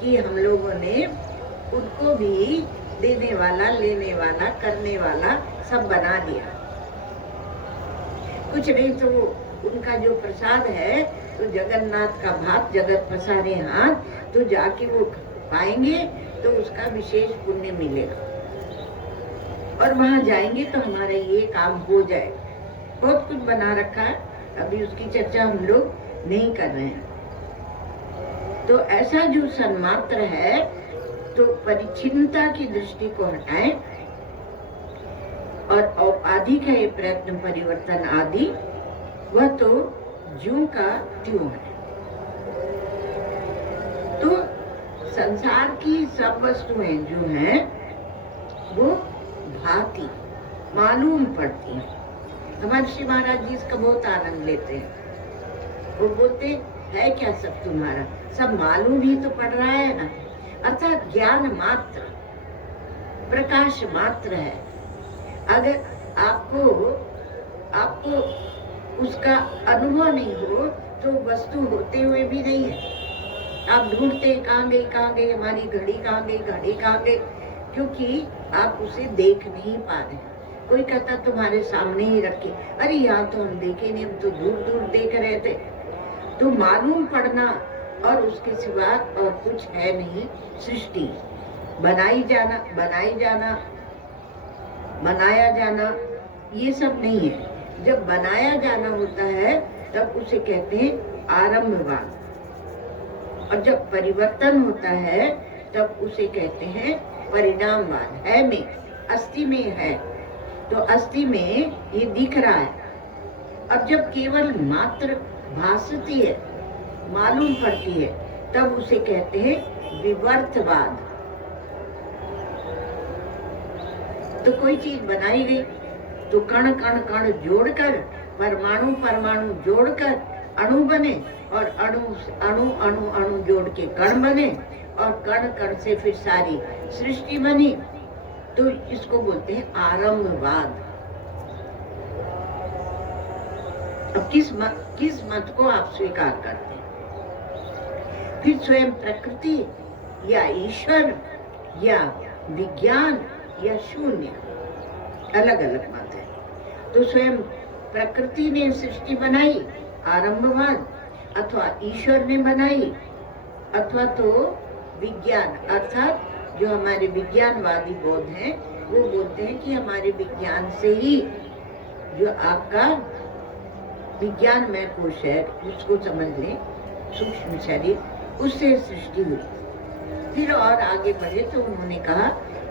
कि हम लोगों ने उनको भी देने वाला, लेने वाला, करने वाला सब बना दिया। कुछ नहीं तो उनका जो प्रसाद है तो जगन्नाथ का भात जगत पसारे हाथ, तो जाके वो पाएंगे तो उसका विशेष पुण्य मिलेगा और वहां जाएंगे तो हमारा ये काम हो जाएगा। बहुत कुछ बना रखा है, अभी उसकी चर्चा हम लोग नहीं कर रहे हैं। तो ऐसा जो सन्मात्र है तो परिच्छिन्नता की दृष्टि को हटाएं और औपाधिक है ये प्रयत्न परिवर्तन आदि, वह तो ज्यों का त्यों है। तो संसार की सब वस्तुएं जो हैं वो भांति मालूम पड़ती हैं। हमारे श्री महाराज जी इसका बहुत आनंद लेते हैं। वो बोलते है क्या सब तुम्हारा, सब मालूम ही तो पड़ रहा है ना, अर्थात ज्ञान मात्र, प्रकाश मात्र है। अगर आपको उसका अनुभव नहीं हो तो वस्तु होते हुए भी नहीं है। आप ढूंढते कहाँ गई हमारी घड़ी कहाँ गई, क्योंकि आप उसे देख नहीं पा रहे। कोई कहता तुम्हारे सामने ही रखे, अरे यहाँ तो हम देखे नहीं, हम तो दूर दूर देख रहे थे। तो मालूम पड़ना और उसके सिवा और कुछ है नहीं। सृष्टि बनाई जाना, बनाया जाना ये सब नहीं है। जब बनाया जाना होता है तब उसे कहते हैं आरंभवाद, और जब परिवर्तन होता है तब उसे कहते हैं परिणामवाद। है में, अस्थि में है तो अस्थि में ये दिख रहा है। अब जब केवल मात्र भासती है, मालूम पड़ती है, तब उसे कहते हैं विवर्तवाद। तो कोई चीज बनाई गई तो कण कण कण जोड़कर, परमाणु परमाणु जोड़कर अणु बने, और अणु अणु अणु अणु जोड़ के कण बने, और कण कण से फिर सारी सृष्टि बनी। तो इसको बोलते हैं आरंभवाद। अब किस मत को आप स्वीकार करते हैं? फिर स्वयं प्रकृति या ईश्वर या विज्ञान या शून्य, अलग अलग मत है। तो स्वयं प्रकृति ने सृष्टि बनाई, आरंभवाद, अथवा ईश्वर ने बनाई, अथवा तो विज्ञान, अर्थात जो हमारे विज्ञानवादी बौद्ध हैं वो बोलते हैं कि हमारे विज्ञान से ही जो आपका विज्ञानमय कोश है उसको समझ लें, सूक्ष्म शरीर, उससे सृष्टि हुई। फिर और आगे बढ़े तो उन्होंने कहा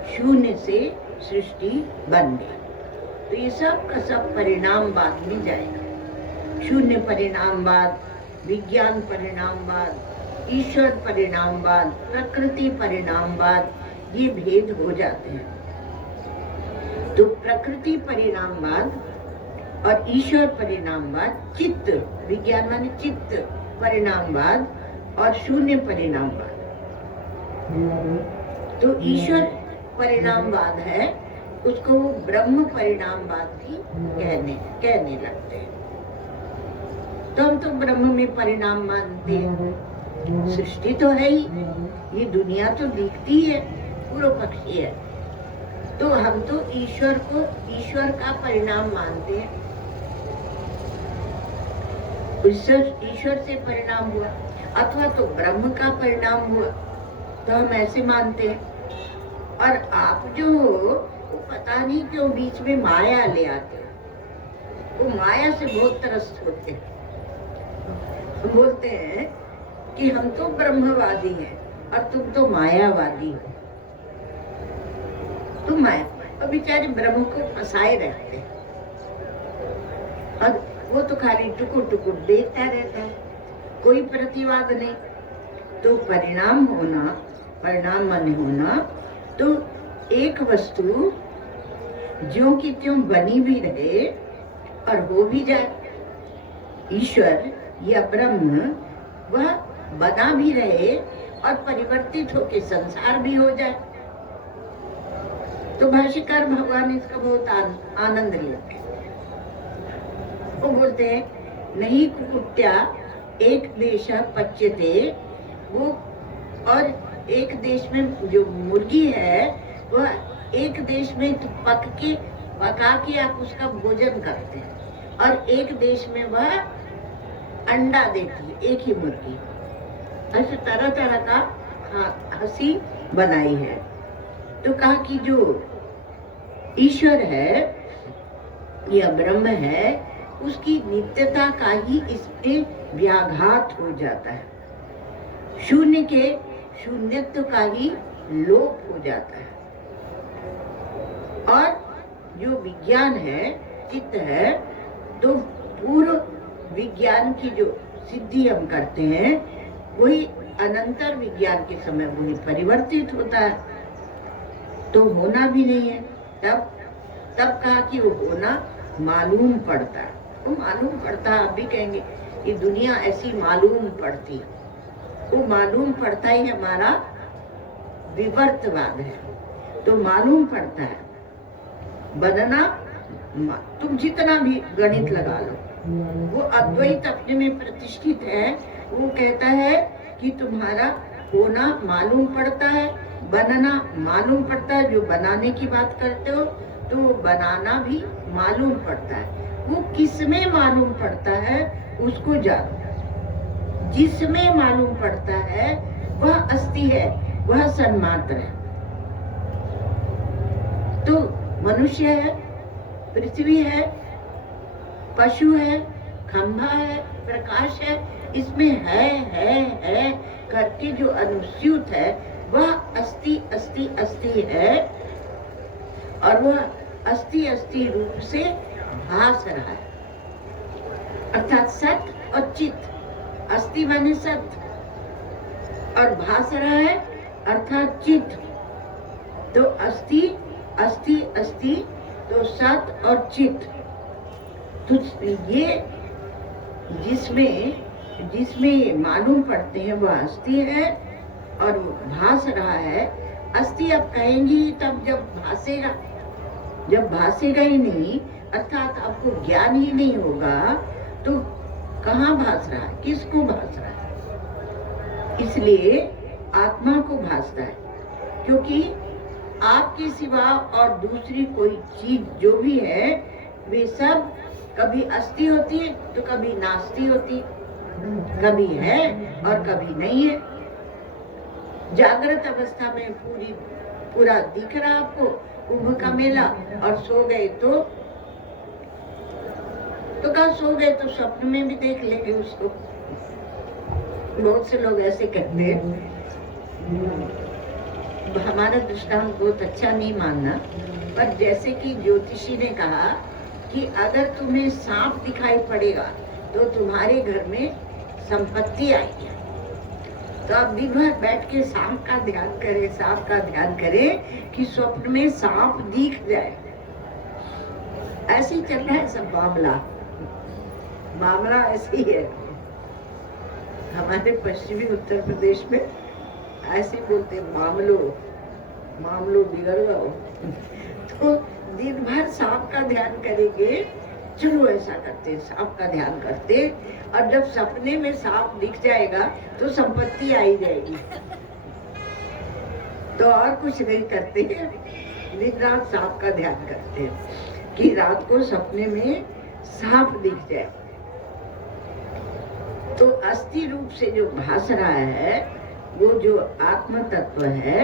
शून्य से सृष्टि बन गई। तो ये सब का सब परिणामवाद में जाएगा। शून्य परिणामवाद, विज्ञान परिणामवाद, ईश्वर परिणामवाद, प्रकृति परिणामवाद, ये भेद हो जाते हैं। तो प्रकृति परिणामवाद और ईश्वर परिणामवाद, चित्त विज्ञान माने चित्त परिणामवाद और शून्य परिणामवाद। तो ईश्वर परिणामवाद है, उसको वो ब्रह्म परिणामवाद भी कहने लगते हैं। तो हम तो ब्रह्म में परिणाम मानते हैं। सृष्टि तो है ही, ये दुनिया तो दिखती है, पूर्व पक्षी है, तो हम तो ईश्वर को ईश्वर का परिणाम मानते हैं। ईश्वर से परिणाम हुआ अथवा तो ब्रह्म का परिणाम हुआ, तो हम ऐसे मानते हैं। और आप जो हो, पता नहीं क्यों बीच में माया ले आते हो। वो माया से बहुत त्रस्त होते हैं। बोलते हैं कि हम तो ब्रह्मवादी हैं और तुम तो मायावादी हो। तुम माया, और बेचारे ब्रह्म को फंसाए रहते हैं और वो तो खाली टुकुर टुकुर देखता रहता है, कोई प्रतिवाद नहीं। तो परिणाम होना, परिणाम मन होना, तो एक वस्तु ज्यों की त्यों बनी भी रहे और हो भी जाए। ईश्वर या ब्रह्म वह बना भी रहे और परिवर्तित होकर संसार भी हो जाए। तो भाष्यकार भगवान इसका बहुत आनंद लेते हैं। वो बोलते हैं नहीं कुकुट्या एक देश पच्यते, वो और एक देश में जो मुर्गी है वह एक देश में पका के आप उसका भोजन करते हैं और एक देश में वह अंडा देती है, एक ही मुर्गी। ऐसे तरह तरह का हंसी बनाई है। तो कहा कि जो ईश्वर है या ब्रह्म है, उसकी नित्यता का ही इसमें व्याघात हो जाता है, शून्य के शून्यत्व का ही लोप हो जाता है। और जो विज्ञान है, चित्त है, तो पूर्व विज्ञान की जो सिद्धि हम करते हैं वही अनंतर विज्ञान के समय वही परिवर्तित होता है। तो होना भी नहीं है। तब कहा कि वो होना मालूम पड़ता है। वो मालूम पड़ता है, आप भी कहेंगे ये दुनिया ऐसी मालूम पड़ती, वो मालूम पड़ता ही हमारा विवर्तवाद है। तो मालूम पड़ता है बनना, तुम जितना भी गणित लगा लो, वो अद्वैत अपने में प्रतिष्ठित है। वो कहता है कि तुम्हारा होना मालूम पड़ता है, बनना मालूम पड़ता है। जो बनाने की बात करते हो तो वो बनाना भी मालूम पड़ता है। वो किसमें मालूम पड़ता है उसको जानो। जिसमें मालूम पड़ता है वह अस्थि है, वह सन्मात्र है। तो मनुष्य है, पृथ्वी है, पशु है, खंभा है, प्रकाश है, इसमें है करके जो अनुस्यूत है वह अस्थि अस्थि अस्थि है। और वह अस्थि अस्थि रूप से भास रहा है, अर्थात सत और चित। अस्थि माने सत और भास रहा है अर्थात चित। तो अस्थि अस्थि अस्थि, तो सत और चित। तो ये जिसमें मालूम पड़ते हैं वह अस्थि है और भास रहा है। अस्थि अब कहेंगी तब जब भासेगा, जब भासेगा ही नहीं, अर्थात आपको ज्ञान ही नहीं होगा, तो कहाँ भास रहा है, किसको भास रहा है? इसलिए आत्मा को भासता है, क्योंकि आपके सिवा और दूसरी कोई चीज जो भी है वे सब कभी अस्थि होती है तो कभी नास्ति होती है, कभी है और कभी नहीं है। जागृत अवस्था में पूरा दिख रहा आपको कुंभ का मेला, और सो गए तो कहा सो गए तो स्वप्न में भी देख लेंगे उसको। बहुत से लोग ऐसे कहते हैं। हमारा दृष्टांत बहुत अच्छा नहीं मानना, पर जैसे कि ज्योतिषी ने कहा कि अगर तुम्हें सांप दिखाई पड़ेगा तो तुम्हारे घर में संपत्ति आएगी। तो आप दिन भर बैठ के सांप का ध्यान करें, सांप का ध्यान करें कि स्वप्न में सांप दिख जाए, ऐसे ही चल रहा है सब मामला ऐसे ही है। हमारे पश्चिमी उत्तर प्रदेश में ऐसे बोलते मामलो बिगड़ गया। तो दिन भर सांप का ध्यान करेंगे, चलो ऐसा करते, सांप का ध्यान करते, और जब सपने में सांप दिख जाएगा तो संपत्ति आई जाएगी। तो और कुछ नहीं करते, दिन रात सांप का ध्यान करते हैं कि रात को सपने में सांप दिख जाए। तो अस्थि रूप से जो भास रहा है, वो जो आत्म तत्व है,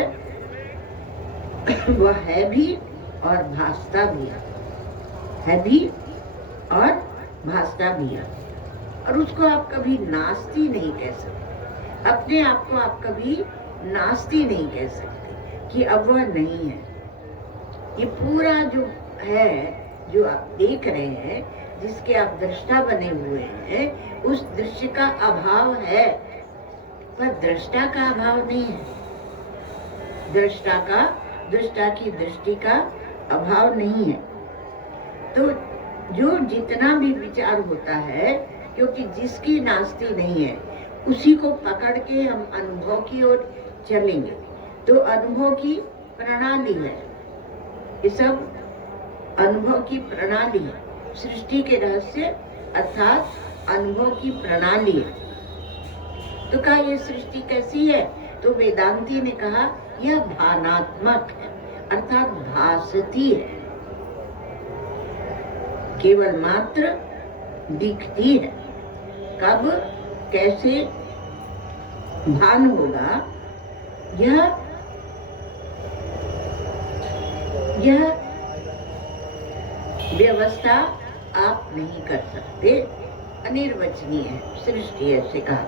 वह है भी और भासता भी है भी और भासता भी है। और उसको आप कभी नास्ती नहीं कह सकते, अपने आप को आप कभी नास्ती नहीं कह सकते कि अब वह नहीं है। ये पूरा जो है, जो आप देख रहे हैं, जिसके आप दृष्टा बने हुए हैं, उस दृश्य का अभाव है, पर दृष्टा का अभाव नहीं है। दृष्टा की दृष्टि का अभाव नहीं है। तो जो जितना भी विचार होता है, क्योंकि जिसकी नास्ती नहीं है, उसी को पकड़ के हम अनुभव की ओर चलेंगे। तो अनुभव की प्रणाली है, ये सब अनुभव की प्रणाली है, सृष्टि के रहस्य अर्थात अनुभव की प्रणाली है। तो कहा ये सृष्टि कैसी है? तो वेदांती ने कहा यह भानात्मक है, अर्थात भासती है, केवल मात्र दिखती है। कब कैसे भान होगा, यह व्यवस्था आप नहीं कर सकते, अनिर्वचनीय है, सृष्टि ऐसे कहा।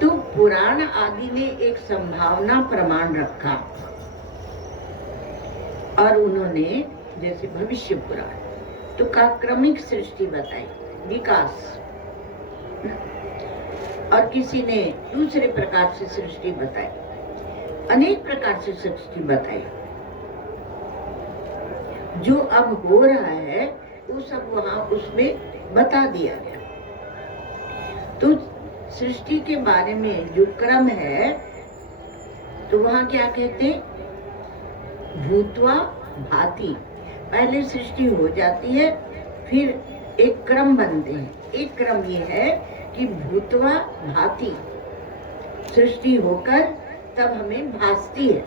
तो पुराण आदि ने एक संभावना प्रमाण रखा, और उन्होंने जैसे भविष्य पुराण तो का क्रमिक सृष्टि बताई, विकास, और किसी ने दूसरे प्रकार से सृष्टि बताई, अनेक प्रकार से सृष्टि बताई। जो अब हो रहा है वो सब वहां उसमें बता दिया गया। तो सृष्टि के बारे में जो क्रम है, तो वहां क्या कहते हैं? भूत्वा भाति। पहले सृष्टि हो जाती है, फिर एक क्रम बनते हैं। एक क्रम ये है कि भूत्वा भाति, सृष्टि होकर तब हमें भासती है।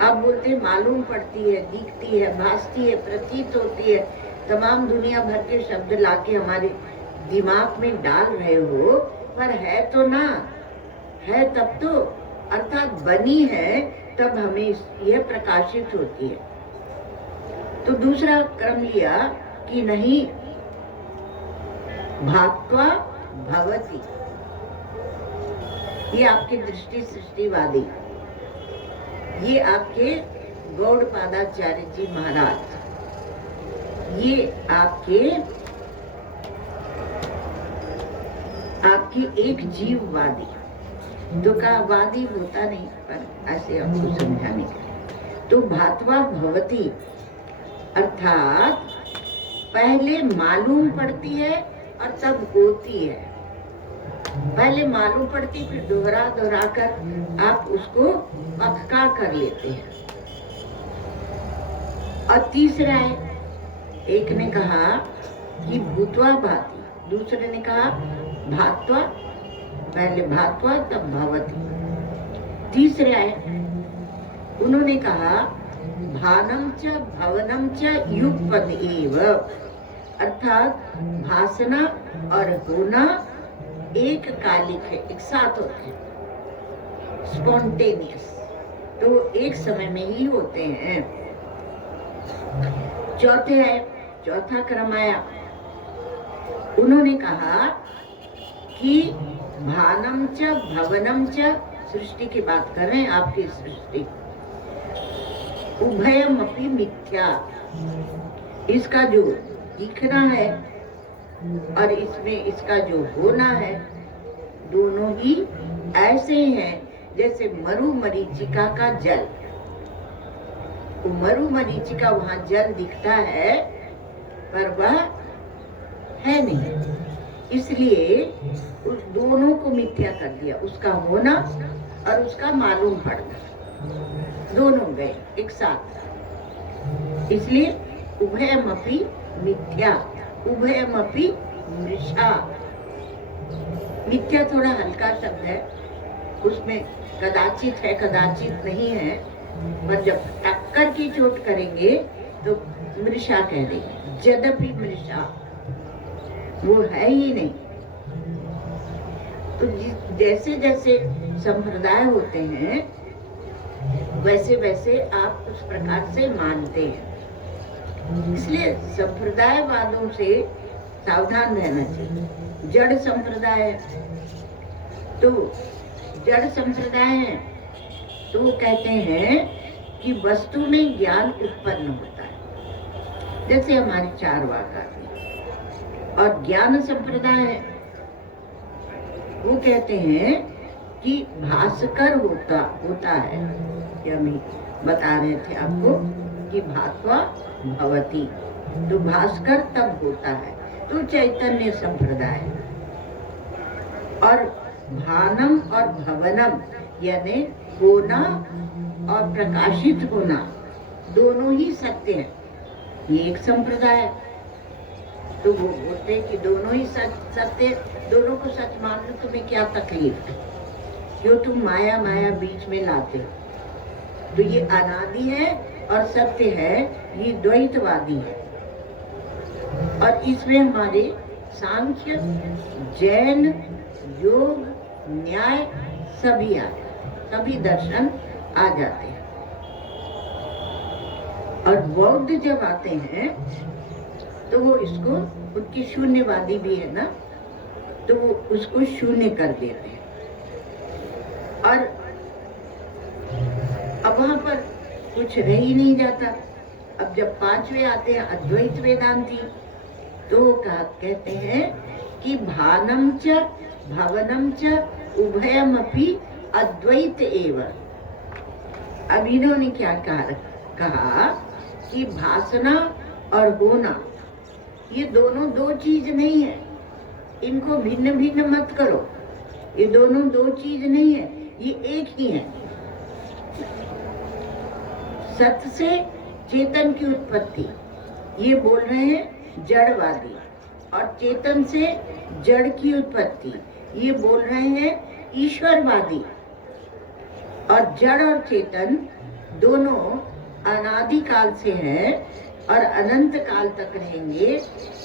आप बोलते मालूम पड़ती है, दिखती है, भासती है, प्रतीत होती है, तमाम दुनिया भर के शब्द लाके हमारे दिमाग में डाल रहे हो, पर है तो ना, है तब तो, अर्थात बनी है तब हमें यह प्रकाशित होती है। तो दूसरा क्रम लिया कि नहीं, भात्वा भवति, ये आपकी दृष्टि सृष्टिवादी, ये आपके गौड़पादाचार्य जी महाराज, ये आपकी एक जीववादी। तो का वादी होता नहीं, पर ऐसे आपको समझाने के। तो भात्वा भवति अर्थात पहले मालूम पड़ती है और तब होती है। पहले मालूम पड़ती, फिर दोहरा कर आप उसको पक्का कर लेते हैं। और तीसरा है, एक ने कहा कि भूत्वा भाति, दूसरे ने कहा भात्वा, पहले भात्वा तब भवति। तीसरा है, उन्होंने कहा भानम च भवनम च युगपद एव, अर्थात भासना और होना एक कालिक है, एक साथ होते हैं, स्पॉन्टेनियस, तो एक समय में ही होते हैं। चौथा क्रम आया, उन्होंने कहा कि भानम च भवनम च, सृष्टि की बात कर रहे हैं, आपकी सृष्टि, उभयम अपि मिथ्या, इसका जो दिखना है और इसमें इसका जो होना है, दोनों ही ऐसे हैं जैसे मरु मरीचिका का जल। मरु मरीचिका वहां जल दिखता है पर वह है नहीं, इसलिए उस दोनों को मिथ्या कर दिया, उसका होना और उसका मालूम पड़ना दोनों गए एक साथ। इसलिए उभयमपि मिथ्या, उभयमपि मृषा। मिथ्या थोड़ा हल्का शब्द है, उसमें कदाचित है कदाचित नहीं है, पर जब टक्कर की चोट करेंगे तो मृषा कह देंगे, यद्यपि मृषा वो है ही नहीं। तो जैसे जैसे संप्रदाय होते हैं वैसे वैसे आप उस प्रकार से मानते हैं, इसलिए संप्रदायवादों से सावधान रहना चाहिए। जड़ संप्रदाय है तो जड़ संप्रदाय है तो वो कहते हैं कि वस्तु में ज्ञान उत्पन्न होता है, जैसे हमारे चार वाक आदि। और ज्ञान संप्रदाय है, वो कहते हैं कि भास्कर होता है, ये हम बता रहे थे आपको कि भास्वा भवति, तो भास्कर तब होता है, तो चैतन्य संप्रदाय। और भानम और भवनम यानी होना और प्रकाशित होना दोनों ही सत्य है, ये एक संप्रदाय है। तो वो बोलते हैं कि दोनों ही सत्य, दोनों को सच मान लो, तुम्हें क्या तकलीफ है, क्यों तुम माया माया बीच में लाते हो। तो ये अनादि है और सत्य है, ये द्वैतवादी है। और इसमें हमारे सांख्य, जैन, योग, न्याय सभी सभी दर्शन आ जाते हैं। और बौद्ध जब आते हैं तो वो इसको, उनकी शून्यवादी भी है ना, तो वो उसको शून्य कर देते हैं। और अब वहां पर कुछ रह ही नहीं जाता। अब जब पांचवे आते हैं अद्वैत वेदांती, तो कहते हैं कि भानम च भवनम च उभयमपि अद्वैत एव। अब इन्होंने क्या कहा कि भासना और होना ये दोनों दो चीज नहीं है, इनको भिन्न भिन्न मत करो, ये दोनों दो चीज नहीं है, ये एक ही है। सत से चेतन की उत्पत्ति ये बोल रहे हैं जड़वादी, और चेतन से जड़ की उत्पत्ति ये बोल रहे हैं ईश्वरवादी। और जड़ और चेतन दोनों अनादिकाल से हैं और अनंत काल तक रहेंगे,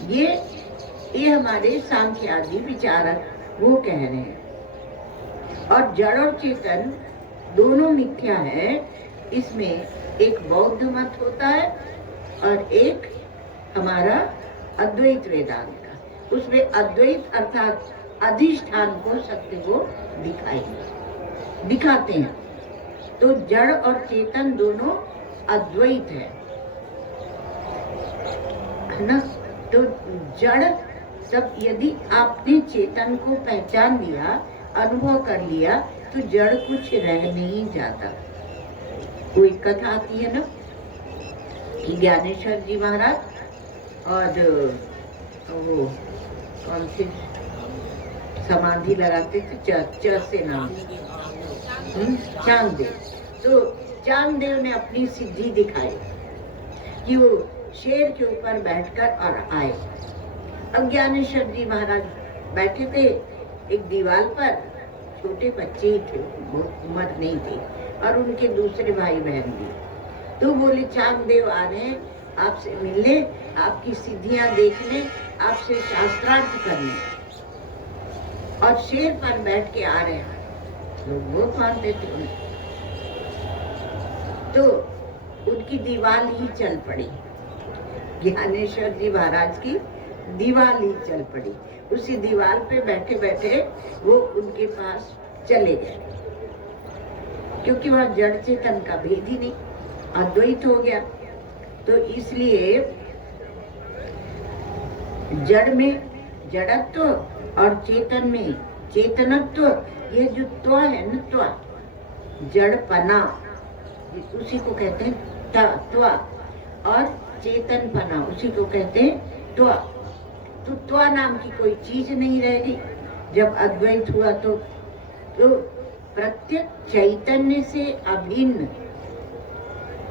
ये हमारे सांख्य आदि विचारक वो कह रहे हैं। और जड़ और चेतन दोनों मिथ्या है, इसमें एक बौद्ध मत होता है और एक हमारा अद्वैत वेदांत का। उसमें अद्वैत अर्थात अधिष्ठान को, सत्य को दिखाते हैं। तो जड़ और चेतन दोनों अद्वैत है ना। तो जड़ सब, यदि आपने चेतन को पहचान लिया, अनुभव कर लिया, तो जड़ कुछ रह नहीं जाता। कोई कथा आती है ना कि ज्ञानेश्वर जी महाराज और वो कौन सी समाधि लगाते थे, च से नाम, चांददेव। तो चांददेव ने अपनी सिद्धि दिखाई कि वो शेर के ऊपर बैठकर और आए। अब ज्ञानेश्वर जी महाराज बैठे थे एक दीवार पर, छोटे बच्चे ही थे, बहुत उम्र नहीं थी, और उनके दूसरे भाई बहन भी। तो बोले चांददेव आ रहे हैं आपसे मिलने, आपकी सिद्धियां देखने, आपसे शास्त्रार्थ करने, और शेर पर बैठ के आ रहे हैं। लोग बहुत मानते थे उन्हें। तो उनकी दीवार ही चल पड़ी, ज्ञानेश्वर जी महाराज की दीवार ही चल पड़ी। उसी दीवार पे बैठे बैठे वो उनके पास चले गए, क्योंकि वह जड़ चेतन का भेद ही नहीं, अद्वैत हो गया। तो इसलिए जड़ में जड़त्व और चेतन में चेतनत्व, ये जो त्व है न, त्व जड़पना, उसी को कहते हैं त्वा और चेतनपना, उसी को कहते हैं त्वा। तो त्वा नाम की कोई चीज नहीं रहेगी जब अद्वैत हुआ। तो प्रत्येक चैतन्य से अभिन्न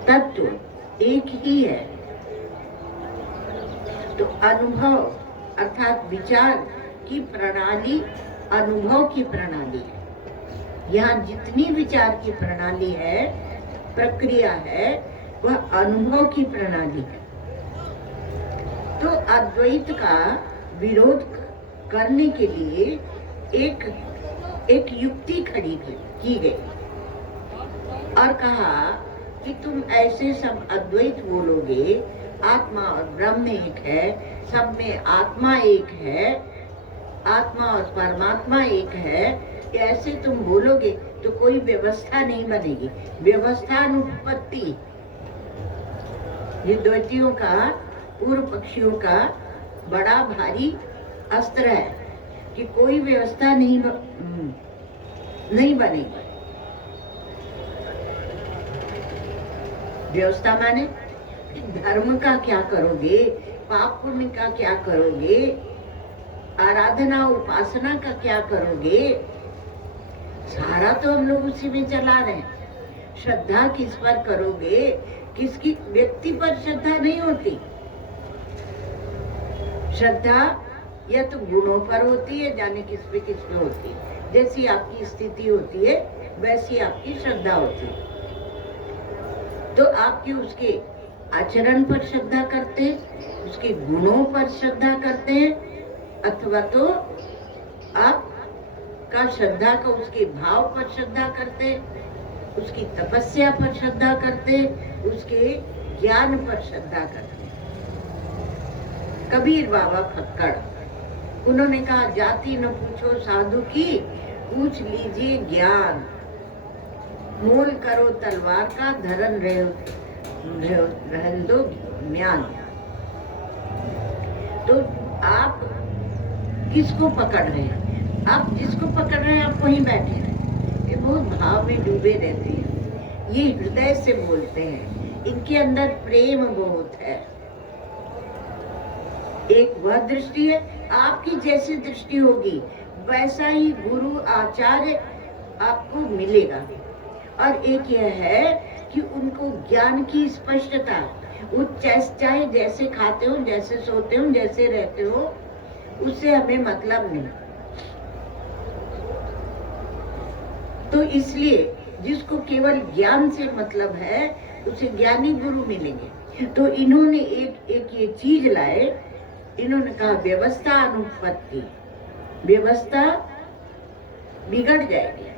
तत्व एक ही है। तो अनुभव अर्थात विचार की प्रणाली अनुभव की प्रणाली है। यहाँ जितनी विचार की प्रणाली है, प्रक्रिया है, वह अनुभव की प्रणाली है। तो अद्वैत का विरोध करने के लिए एक युक्ति खड़ी की गई और कहा कि तुम ऐसे सब अद्वैत बोलोगे, आत्मा और ब्रह्म एक है, सब में आत्मा एक है, आत्मा और परमात्मा एक है, ऐसे तुम बोलोगे तो कोई व्यवस्था नहीं बनेगी। व्यवस्था अनुपत्ति, ये द्वैतियों का, पूर्व पक्षियों का बड़ा भारी अस्त्र है कि कोई व्यवस्था नहीं बनेगी। व्यवस्था माने धर्म का क्या करोगे, पाप पुण्य का क्या करोगे, आराधना उपासना का क्या करोगे, सारा तो हम लोग उसी में चला रहे हैं। श्रद्धा किस पर करोगे, किसकी व्यक्ति पर श्रद्धा नहीं होती। श्रद्धा या तो गुणों पर होती है, जाने किस पे होती है। जैसी आपकी स्थिति होती है वैसी आपकी श्रद्धा होती है। तो आपकी उसके आचरण पर श्रद्धा करते हैं, उसके गुणों पर श्रद्धा करते हैं, अथवा तो आप का श्रद्धा को उसके भाव पर श्रद्धा करते, उसकी तपस्या पर श्रद्धा करते, उसके ज्ञान पर श्रद्धा करते। कबीर बाबा खक्कड़, उन्होंने कहा जाति न पूछो साधु की, पूछ लीजिए ज्ञान। मोल करो तलवार का, धरन रहन दो म्यान। तो आप किसको पकड़ रहे हैं? आप जिसको पकड़ रहे हैं आप वहीं बैठे हैं। ये बहुत भाव में डूबे रहते हैं, ये हृदय से बोलते हैं, इनके अंदर प्रेम बहुत है। एक वह दृष्टि है, आपकी जैसी दृष्टि होगी वैसा ही गुरु आचार्य आपको मिलेगा। और एक यह है कि उनको ज्ञान की स्पष्टता, वो चाहे जैसे खाते हो, जैसे सोते हो, जैसे रहते हो, उससे हमें मतलब नहीं। तो इसलिए जिसको केवल ज्ञान से मतलब है उसे ज्ञानी गुरु मिलेंगे। तो इन्होंने एक ये चीज लाए, इन्होंने कहा व्यवस्था अनुपत्ति, व्यवस्था बिगड़ जाएगी।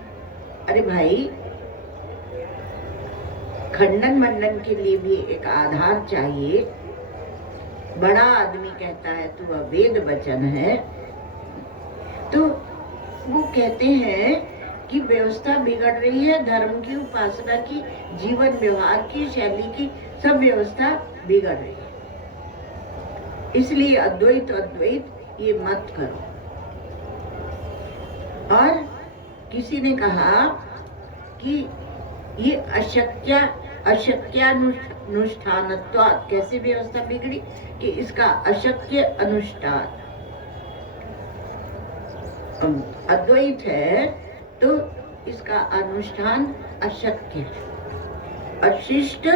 अरे भाई, खंडन मंडन के लिए भी एक आधार चाहिए। बड़ा आदमी कहता है तू अवेद वचन है, तो वो कहते हैं कि व्यवस्था बिगड़ रही है, धर्म की, उपासना की, जीवन व्यवहार की, शैली की, सब व्यवस्था बिगड़ रही है। इसलिए अद्वैत अद्वैत ये मत करो। और किसी ने कहा कि ये अशक्यानुष्ठानत्वात्, कैसे व्यवस्था बिगड़ी कि इसका अशक्य अनुष्ठान। अद्वैत है तो इसका अनुष्ठान अशक्य, अशिष्ट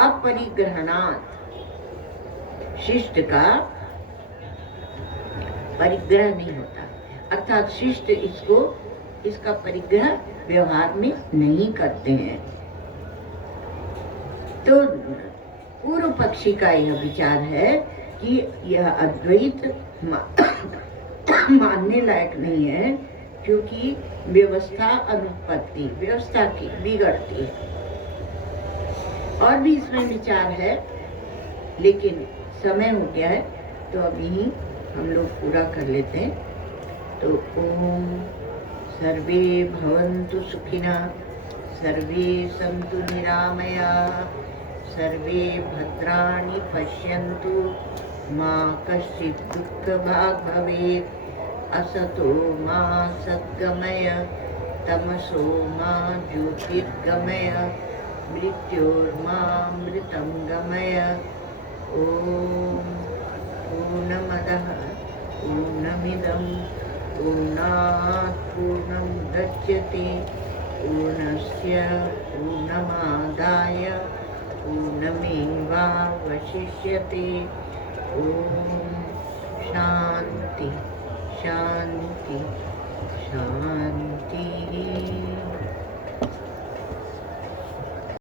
अपरिग्रहणात्, शिष्ट का परिग्रह नहीं होता, अर्थात शिष्ट इसका परिग्रह व्यवहार में नहीं करते हैं। तो पूर्व पक्षी का यह विचार है कि यह अद्वैत मानने लायक नहीं है, क्योंकि व्यवस्था अनुपत्ति, व्यवस्था की बिगड़ती है। और भी इसमें विचार है, लेकिन समय हो गया है तो अभी हम लोग पूरा कर लेते हैं। तो ओम सर्वे भवन्तु सुखिनः, सर्वे सन्तु निरामयाः, सर्वे भद्राणि पश्यन्तु, मा कश्चित् दुःखभाग् भवेत्। असतो मा सद्गमय, तमसो मा ज्योतिर्गमय, मृत्योर्मामृतं गमय। ॐ पूर्णमदः पूर्णमिदं पूर्णात् पूर्णमुदच्यते पूर्णस्य पूर्णमादाय पूर्णमेवावशिष्यते। ॐ शान्ति शान्ति शान्तिः।